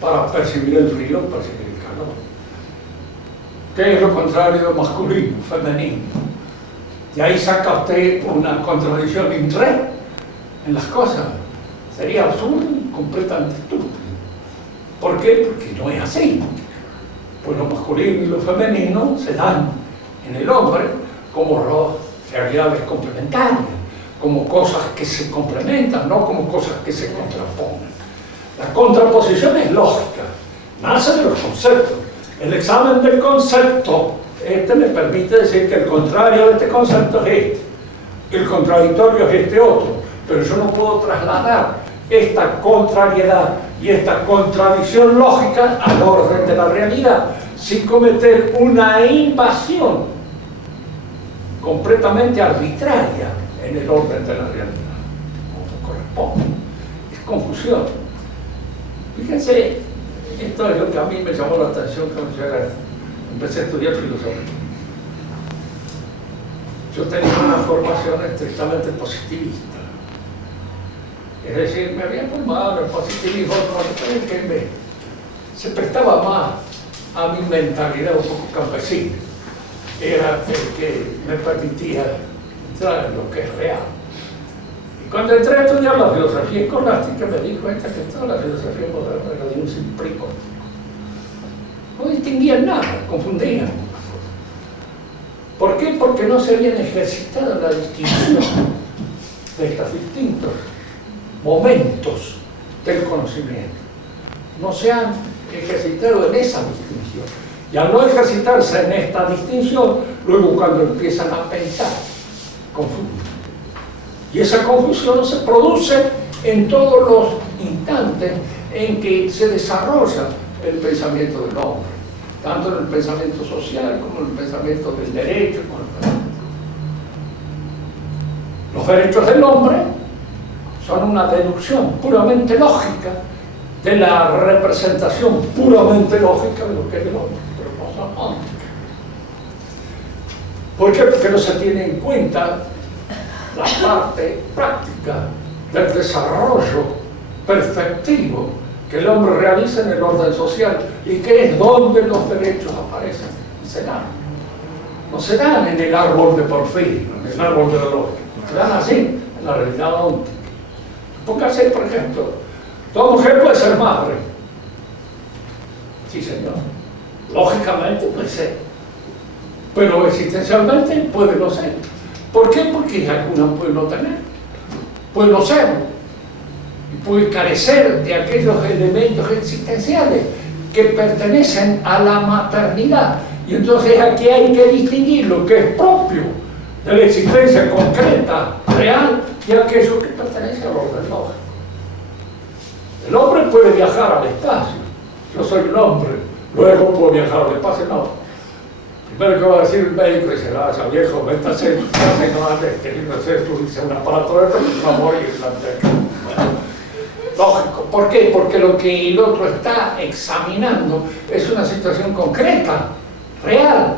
para percibir el frío o percibir el calor. ¿Qué es lo contrario de masculino, femenino? Y ahí saca usted una contradicción in re en las cosas. Sería absurdo y completamente estúpido. ¿Por qué? Porque no es así. Pues lo masculino y lo femenino se dan en el hombre como realidades complementarias, como cosas que se complementan, no como cosas que se contraponen. La contraposición es lógica, nace de los conceptos. El examen del concepto, me permite decir que el contrario de este concepto es este, el contradictorio es este otro, pero yo no puedo trasladar esta contrariedad y esta contradicción lógica al orden de la realidad, sin cometer una invasión completamente arbitraria en el orden de la realidad, como corresponde. Es confusión. Fíjense, esto es lo que a mí me llamó la atención cuando empecé a estudiar filosofía. Yo tenía una formación estrictamente positivista. Es decir, me había formado en el positivismo que se prestaba más a mi mentalidad un poco campesina. Era el que me permitía entrar en lo que es real. Y cuando entré a estudiar la filosofía escolástica me di cuenta que toda la filosofía moderna era de un simplico. No distinguían nada, confundían. ¿Por qué? Porque no se habían ejercitado la distinción de estos distintos momentos del conocimiento. No se han ejercitado en esa distinción. Y al no ejercitarse en esta distinción, luego cuando empiezan a pensar, confunden. Y esa confusión se produce en todos los instantes en que se desarrolla el pensamiento del hombre, tanto en el pensamiento social como en el pensamiento del derecho. Los derechos del hombre son una deducción puramente lógica de la representación puramente lógica de lo que es el hombre, pero no son ónticas. ¿Por qué? Porque no se tiene en cuenta la parte práctica del desarrollo perfectivo que el hombre realiza en el orden social y que es donde los derechos aparecen y se dan. No se dan en el árbol de Porfirio, en el árbol de la lógica, se dan así, en la realidad óntica. Póngase, por ejemplo, toda mujer puede ser madre. Sí, señor. Lógicamente puede ser. Pero existencialmente puede no ser. ¿Por qué? Porque alguna puede no tener. Puede no ser. Y puede carecer de aquellos elementos existenciales que pertenecen a la maternidad. Y entonces aquí hay que distinguir lo que es propio de la existencia concreta, real, y aquello que pertenece al orden lógico. El hombre puede viajar al espacio. Yo soy un hombre, luego puedo viajar al espacio. No. Primero que va a decir el médico, dice, ya viejo, vete a hacer tu casa y no antes queriendo hacer tu, dice, un aparato de esto, no va a morir. Bueno, lógico. ¿Por qué? Porque lo que el otro está examinando es una situación concreta, real.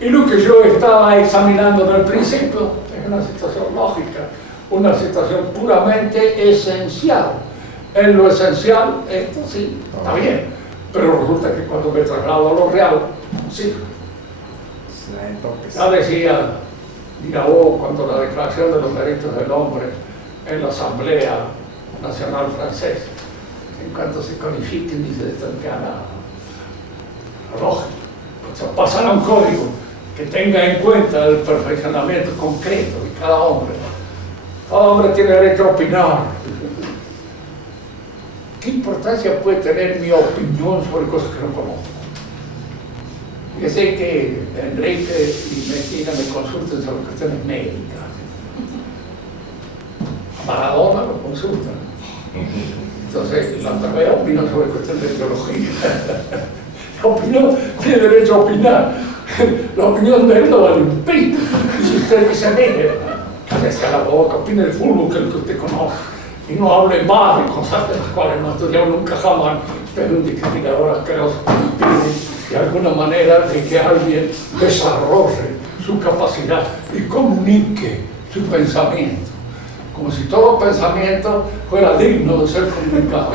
Y lo que yo estaba examinando en el principio es una situación lógica, una situación puramente esencial. En lo esencial, esto sí, está bien, pero resulta que cuando me traslado a lo real, sí. Ya decía Mirabeau cuando la Declaración de los Derechos del Hombre en la Asamblea Nacional Francesa, en cuanto se codifiquen, dice, esto es la lógica. O sea, pasará un código que tenga en cuenta el perfeccionamiento concreto de cada hombre. Cada hombre tiene derecho a opinar. ¿Qué importancia puede tener mi opinión sobre cosas que no conozco? Fíjese que Enrique y Messina me consultan sobre cuestiones médicas. Maradona lo consultan. Entonces, la enfermedad opina sobre cuestiones de biología. La opinión tiene derecho a opinar. La opinión de él no vale un pito. Y si usted dice, mire, cállese a la boca, opine el fútbol que es el que usted conoce. Y no hable más de cosas de las cuales no ha estudiado nunca jamás. Usted es un discriminador asqueroso. De alguna manera de que alguien desarrolle su capacidad y comunique su pensamiento. Como si todo pensamiento fuera digno de ser comunicado.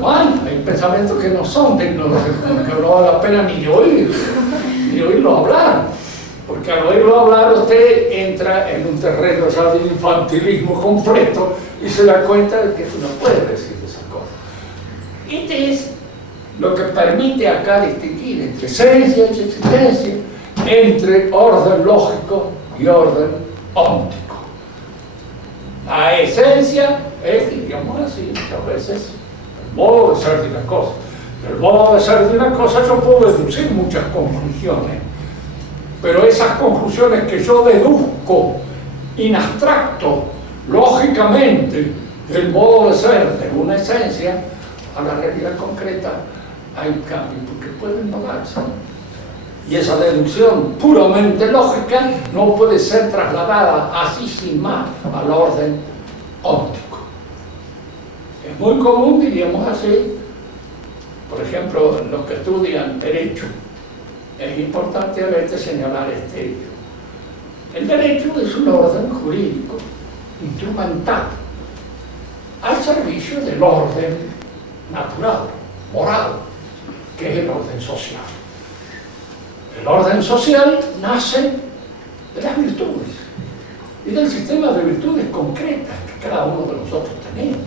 Bueno, hay pensamientos que no son dignos de ser comunicados, no vale la pena ni de oírlo hablar. Porque al oírlo hablar usted terreno ya de infantilismo completo y se da cuenta de que tú no puedes decir esas cosas. Este es lo que permite acá distinguir entre esencia y existencia, entre orden lógico y orden óptico. La esencia es, digamos así, muchas veces, el modo de ser de una cosa. Del modo de ser de una cosa yo puedo deducir muchas conclusiones, pero esas conclusiones que yo deduzco in abstracto, lógicamente, del modo de ser de una esencia, a la realidad concreta hay un cambio, porque pueden no darse. Y esa deducción puramente lógica no puede ser trasladada así sin más al orden óptico. Es muy común, diríamos así, por ejemplo, los que estudian derecho, es importante a veces señalar este hecho. El derecho es un orden jurídico instrumental al servicio del orden natural, moral, que es el orden social. El orden social nace de las virtudes y del sistema de virtudes concretas que cada uno de nosotros tenemos.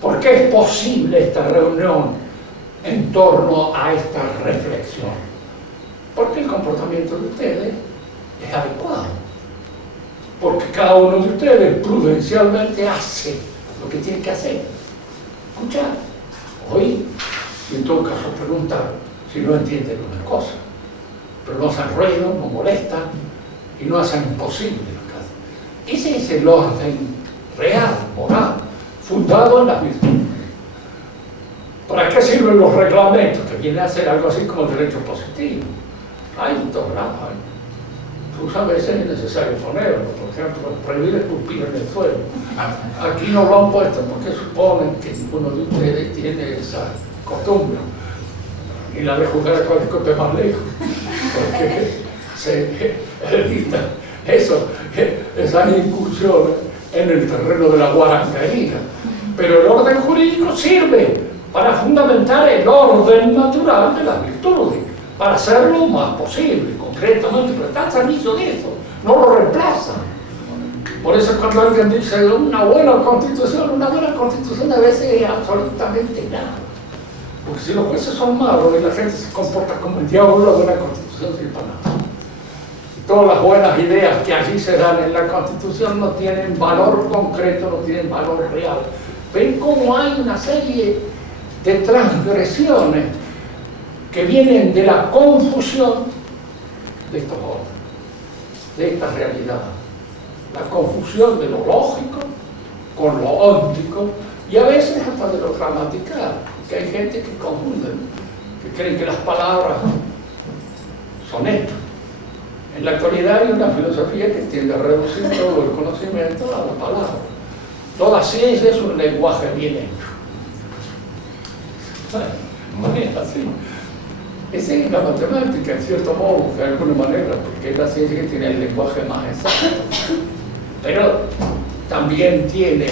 ¿Por qué es posible esta reunión en torno a esta reflexión? Porque el comportamiento de ustedes es adecuado. Porque cada uno de ustedes prudencialmente hace lo que tiene que hacer. Escuchar, oír y en todo caso preguntar si no entienden una cosa. Pero no hacen ruido, no molestan y no hacen imposible lo que hacen. Ese es el orden real, moral, fundado en las virtudes. ¿Para qué sirven los reglamentos? Que viene a ser algo así como el derecho positivo. Hay en todos lados. Incluso a veces es necesario ponerlo, por ejemplo, prohibir escupir en el suelo. Aquí no lo han puesto porque suponen que ninguno de ustedes tiene esa costumbre. Y la de jugar a cualquier cosa más lejos, porque se evita eso, esas incursiones en el terreno de la guaranguería. Pero el orden jurídico sirve para fundamentar el orden natural de las virtudes, para hacerlo lo más posible, concretamente, pero está al servicio de eso, no lo reemplaza. Por eso cuando alguien dice una buena constitución a veces es absolutamente nada. Porque si los jueces son malos y la gente se comporta como el diablo, la buena constitución sirve para nada. Todas las buenas ideas que allí se dan en la Constitución no tienen valor concreto, no tienen valor real. Ven cómo hay una serie de transgresiones que vienen de la confusión de estos órdenes, de esta realidad. La confusión de lo lógico con lo óptico y a veces hasta de lo gramatical, que hay gente que confunde, que creen que las palabras son hechos. En la actualidad hay una filosofía que tiende a reducir todo el conocimiento a la palabra. Toda ciencia es un lenguaje bien hecho. No es así. Esa es la matemática, en cierto modo, de alguna manera, porque es la ciencia que tiene el lenguaje más exacto. Pero también tiene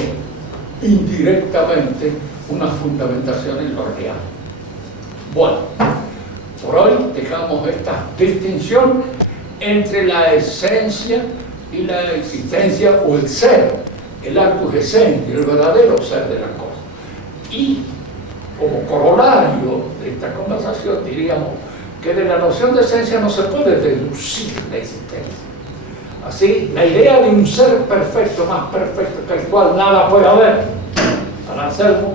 indirectamente una fundamentación en lo real. Bueno, por hoy dejamos esta distinción entre la esencia y la existencia o el ser, el actus essendi, el verdadero ser de la cosa. Y como corolario de esta conversación diríamos que de la noción de esencia no se puede deducir la existencia. Así, la idea de un ser perfecto, más perfecto que el cual nada puede haber, para hacerlo,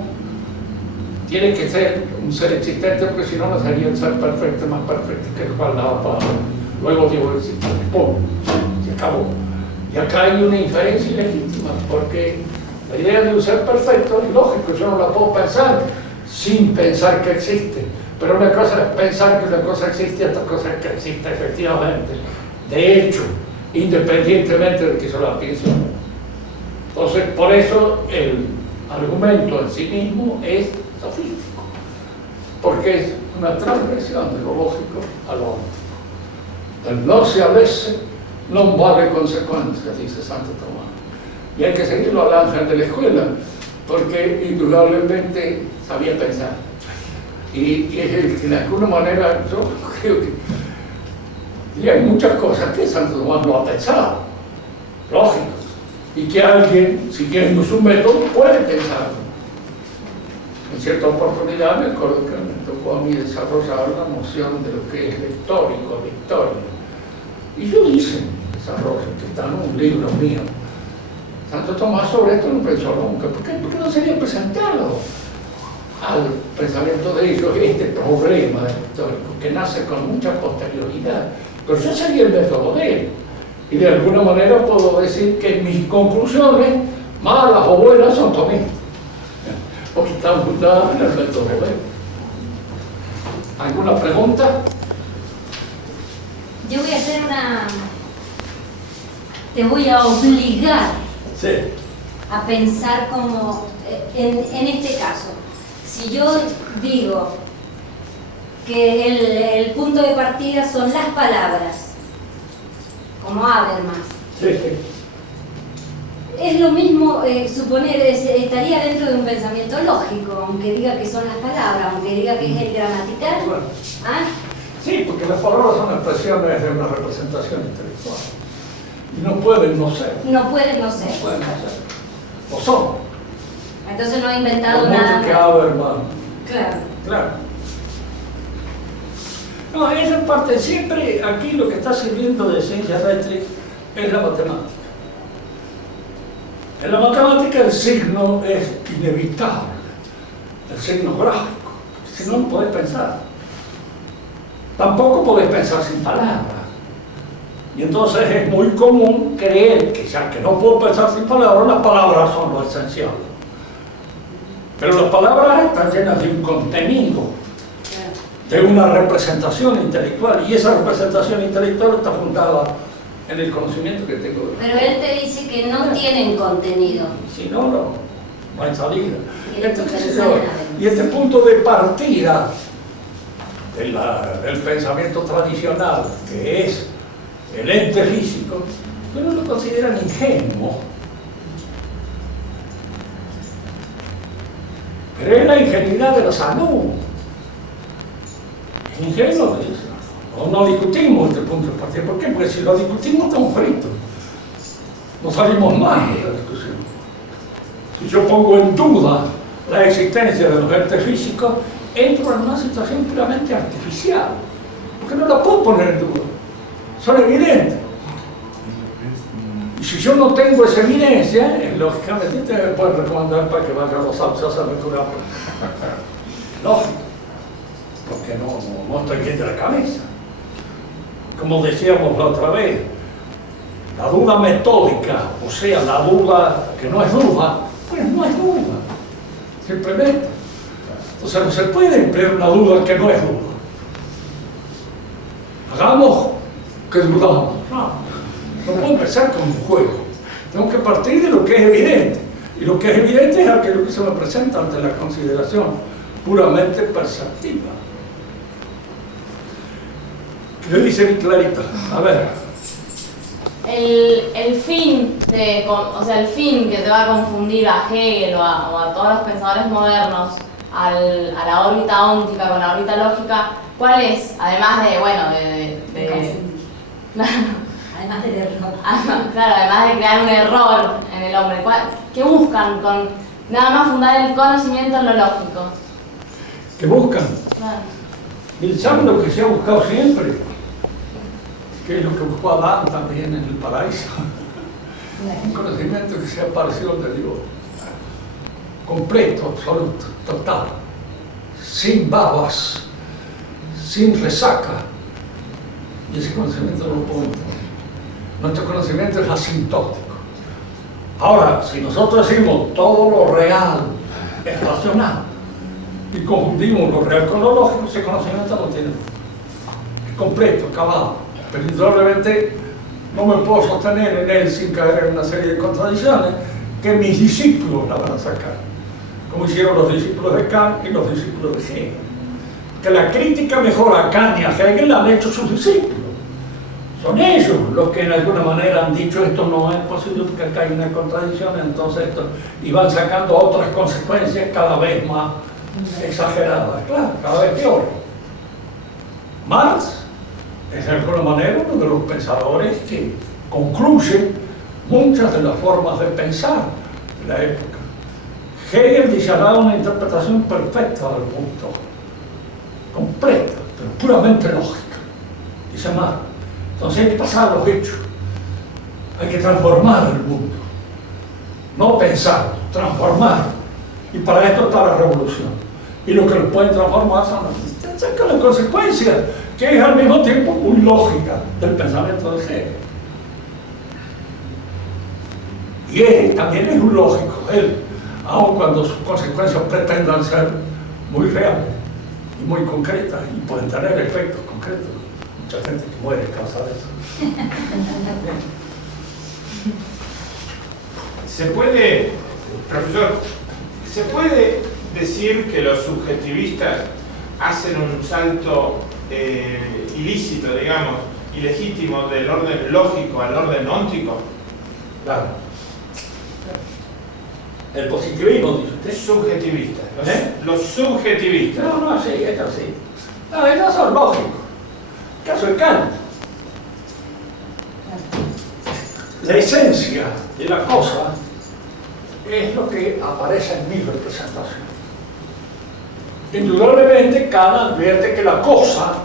tiene que ser un ser existente, porque si no, no sería un ser perfecto, más perfecto que el cual nada puede haber. Luego digo existente, ¡pum!, se acabó. Y acá hay una inferencia ilegítima, porque la idea de un ser perfecto es lógico, yo no la puedo pensar sin pensar que existe. Pero una cosa es pensar que una cosa existe y otra cosa es que existe efectivamente. De hecho, independientemente de que yo la piense o no. Entonces, por eso el argumento en sí mismo es sofístico, porque es una transgresión de lo lógico a lo óptico. El no se avesse non vale consecuencia, dice Santo Tomás. Y hay que seguirlo al ángel de la escuela, porque indudablemente sabía pensar. Y es el que de alguna manera yo creo que y hay muchas cosas que Santo Tomás no ha pensado, lógicos, y que alguien, siguiendo su método, puede pensar. En cierta oportunidad me acuerdo que me tocó a mí desarrollar la noción de lo que es lectórico, la historia. Y yo hice un desarrollo que está en un libro mío. Santo Tomás sobre esto no pensó nunca. ¿Por qué no sería presentado al pensamiento de ellos este problema histórico que nace con mucha posterioridad? Pero yo sería el método de él. Y de alguna manera puedo decir que mis conclusiones, malas o buenas, son tomistas, porque están fundadas en el método de él. ¿Alguna pregunta? Yo voy a hacer una... Te voy a obligar a pensar como... En este caso, si yo digo que el punto de partida son las palabras, como Habermas. Es lo mismo suponer, estaría dentro de un pensamiento lógico, aunque diga que son las palabras, aunque diga que es el gramatical. Bueno. ¿Ah? Sí, porque las palabras son expresiones de una representación intelectual. Y no pueden no ser. No pueden no ser. No pueden no ser. O son. Entonces no ha inventado Por mucho nada. que Habermas. Claro. Claro. No, esa parte siempre, aquí lo que está sirviendo de ciencia rectriz es la matemática. En la matemática el signo es inevitable, el signo gráfico, si no, no podés pensar. Tampoco podés pensar sin palabras. Y entonces es muy común creer que ya que no puedo pensar sin palabras, las palabras son lo esencial. Pero las palabras están llenas de un contenido, de una representación intelectual, y esa representación intelectual está fundada en el conocimiento que tengo. Pero él te dice que no tienen contenido. Si no, no hay salida. Entonces, y y este punto de partida del pensamiento tradicional, que es el ente físico, uno lo consideran ingenuo. Pero es la ingenuidad de la salud. Es ingenuo. No discutimos este punto de partida. ¿Por qué? Porque si lo discutimos estamos fritos. No salimos más de la discusión. Si yo pongo en duda la existencia de los entes físicos, entro en una situación puramente artificial. Porque no la puedo poner en duda. Son evidentes. Y si yo no tengo esa evidencia, lógicamente te pueden recomendar para que vaya a los autos a aventurar. Lógico. Porque no estoy bien de la cabeza. Como decíamos la otra vez, la duda metódica, o sea, la duda que no es duda, pues no es duda, simplemente. Entonces no se puede emplear una duda que no es duda. Hagamos que dudamos. No puedo empezar con un juego. Tengo que partir de lo que es evidente. Y lo que es evidente es aquello que se me presenta ante la consideración puramente perceptiva. ¿Qué dice mi Clarita? A ver. El fin el fin que te va a confundir a Hegel o a todos los pensadores modernos a la órbita óntica con la órbita lógica, ¿cuál es? Además de, bueno, Además del error. Claro, además de crear un error en el hombre, ¿qué buscan con nada más fundar el conocimiento en lo lógico? ¿Qué buscan? Claro. Y saben lo que se ha buscado siempre, que es lo que buscó Adán también en el paraíso. Un conocimiento que sea parecido al de Dios, completo, absoluto, total, sin babas, sin resaca. Y ese conocimiento no lo puedo entender. Nuestro conocimiento es asintótico. Ahora, si nosotros decimos todo lo real es racional y confundimos lo real con lo lógico, ese conocimiento no tiene. Es completo, acabado. Pero indudablemente no me puedo sostener en él sin caer en una serie de contradicciones que mis discípulos la van a sacar, como hicieron los discípulos de Kant y los discípulos de Hegel. Que la crítica mejor a Kant y a Hegel la han hecho sus discípulos. Son ellos los que en alguna manera han dicho esto no es posible porque acá hay una contradicción, entonces esto, y van sacando otras consecuencias cada vez más exageradas, claro, cada vez peor. Marx es de alguna manera uno de los pensadores que concluye muchas de las formas de pensar de la época. Hegel diseñaba una interpretación perfecta del mundo, completa, pero puramente lógica. Dice más, entonces hay que pasar a los hechos, hay que transformar el mundo, no pensar, transformar. Y para esto está la revolución. Y lo que lo pueden transformar son las consecuencias, que es al mismo tiempo muy lógica del pensamiento de Hegel. Y él también es un lógico, él, aun cuando sus consecuencias pretendan ser muy reales y muy concretas y pueden tener efectos concretos. Mucha gente que muere a causa de eso. ¿Se puede, profesor, se puede decir que los subjetivistas hacen un salto ilícito, digamos, ilegítimo del orden lógico al orden óntico? Claro. El positivismo, dice usted. Subjetivistas. Los subjetivistas. No, sí, esto sí. No, ellos son lógicos. Caso de Kant. La esencia de la cosa es lo que aparece en mi representación. Indudablemente, Kant advierte que la cosa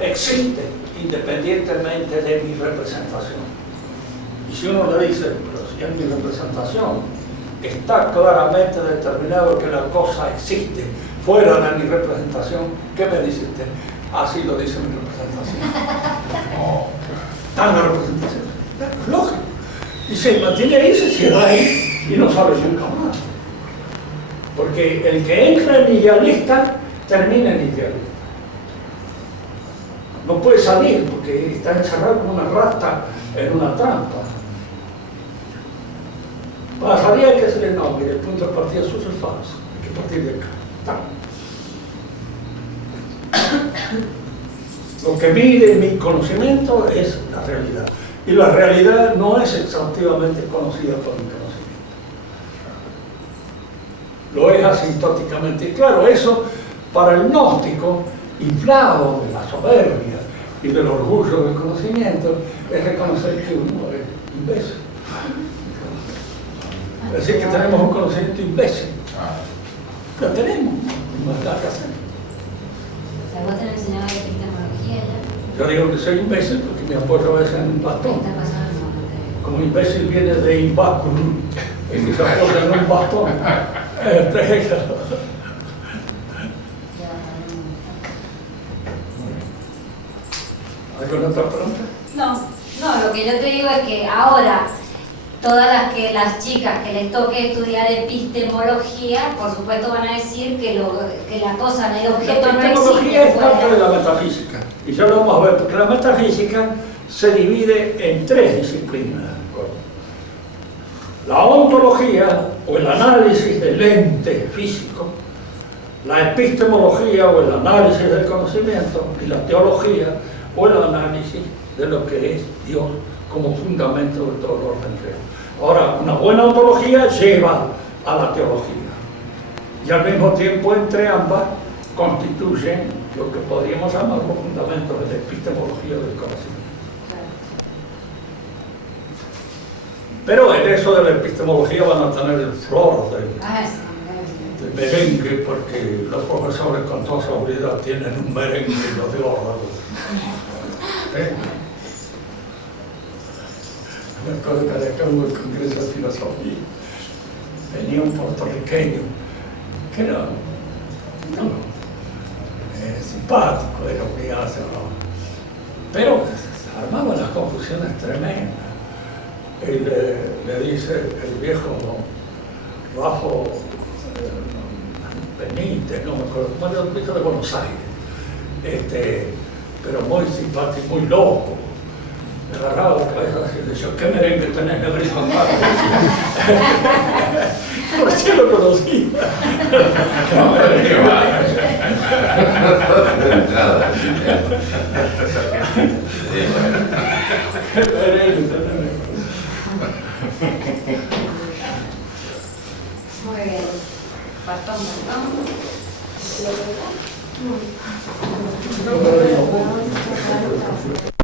existe independientemente de mi representación. Y si uno le dice, pero si es mi representación, está claramente determinado que la cosa existe fuera de mi representación, ¿qué me dice usted? Así lo dice mi representación. Oh, está en la representación. Es lógico. Y se mantiene ahí, se cierra ahí y no sabe nunca más. Porque el que entra en idealista termina en idealista. No puede salir porque está encerrado como una rata en una trampa. Pasaría que se le no, mire, el punto de partida suyo es falso. Hay que partir de acá. Lo que mide mi conocimiento es la realidad. Y la realidad no es exhaustivamente conocida por mi conocimiento. Lo es asintóticamente. Y claro, eso para el gnóstico, inflado de la soberbia y del orgullo del conocimiento, es reconocer que uno es imbécil. Es decir, que tenemos un conocimiento imbécil. Lo tenemos, no es nada que hacer. O sea, vos te enseñaba de epistemología ya. Yo digo que soy imbécil porque me apoyo a veces en un bastón. Como imbécil viene de imbáculo, y que se apoya en un bastón. ¿Alguna otra pregunta? No, lo que yo te digo es que ahora todas las chicas que les toque estudiar epistemología, por supuesto van a decir que la cosa, el objeto no existe. La epistemología es parte de la metafísica. Y ya lo vamos a ver, porque la metafísica se divide en tres disciplinas. La ontología, o el análisis del ente físico, la epistemología, o el análisis del conocimiento, y la teología, o el análisis de lo que es Dios como fundamento de todo el orden creado. Ahora, una buena ontología lleva a la teología. Y al mismo tiempo, entre ambas, constituyen lo que podríamos llamar los fundamentos de la epistemología del conocimiento. Pero en eso de la epistemología van a tener el flor del merengue, porque los profesores con toda seguridad tienen un merengue y los de órgano. Me acuerdo que de acá hubo el Congreso de Filosofía, venía un puertorriqueño que era simpático, era lo que hace, ¿no? Pero se armaban las confusiones tremendas. Él le dice el viejo Rafa Benítez, no me acuerdo, bueno, el viejo de Buenos Aires, pero muy simpático, muy loco. Me agarraba la cabeza así y decía, ¿qué merengue tenés, negrito? Por si lo conocía. ¿Qué merengue? ¿Qué merengue tenés? Muy bien. Bastón. No, pero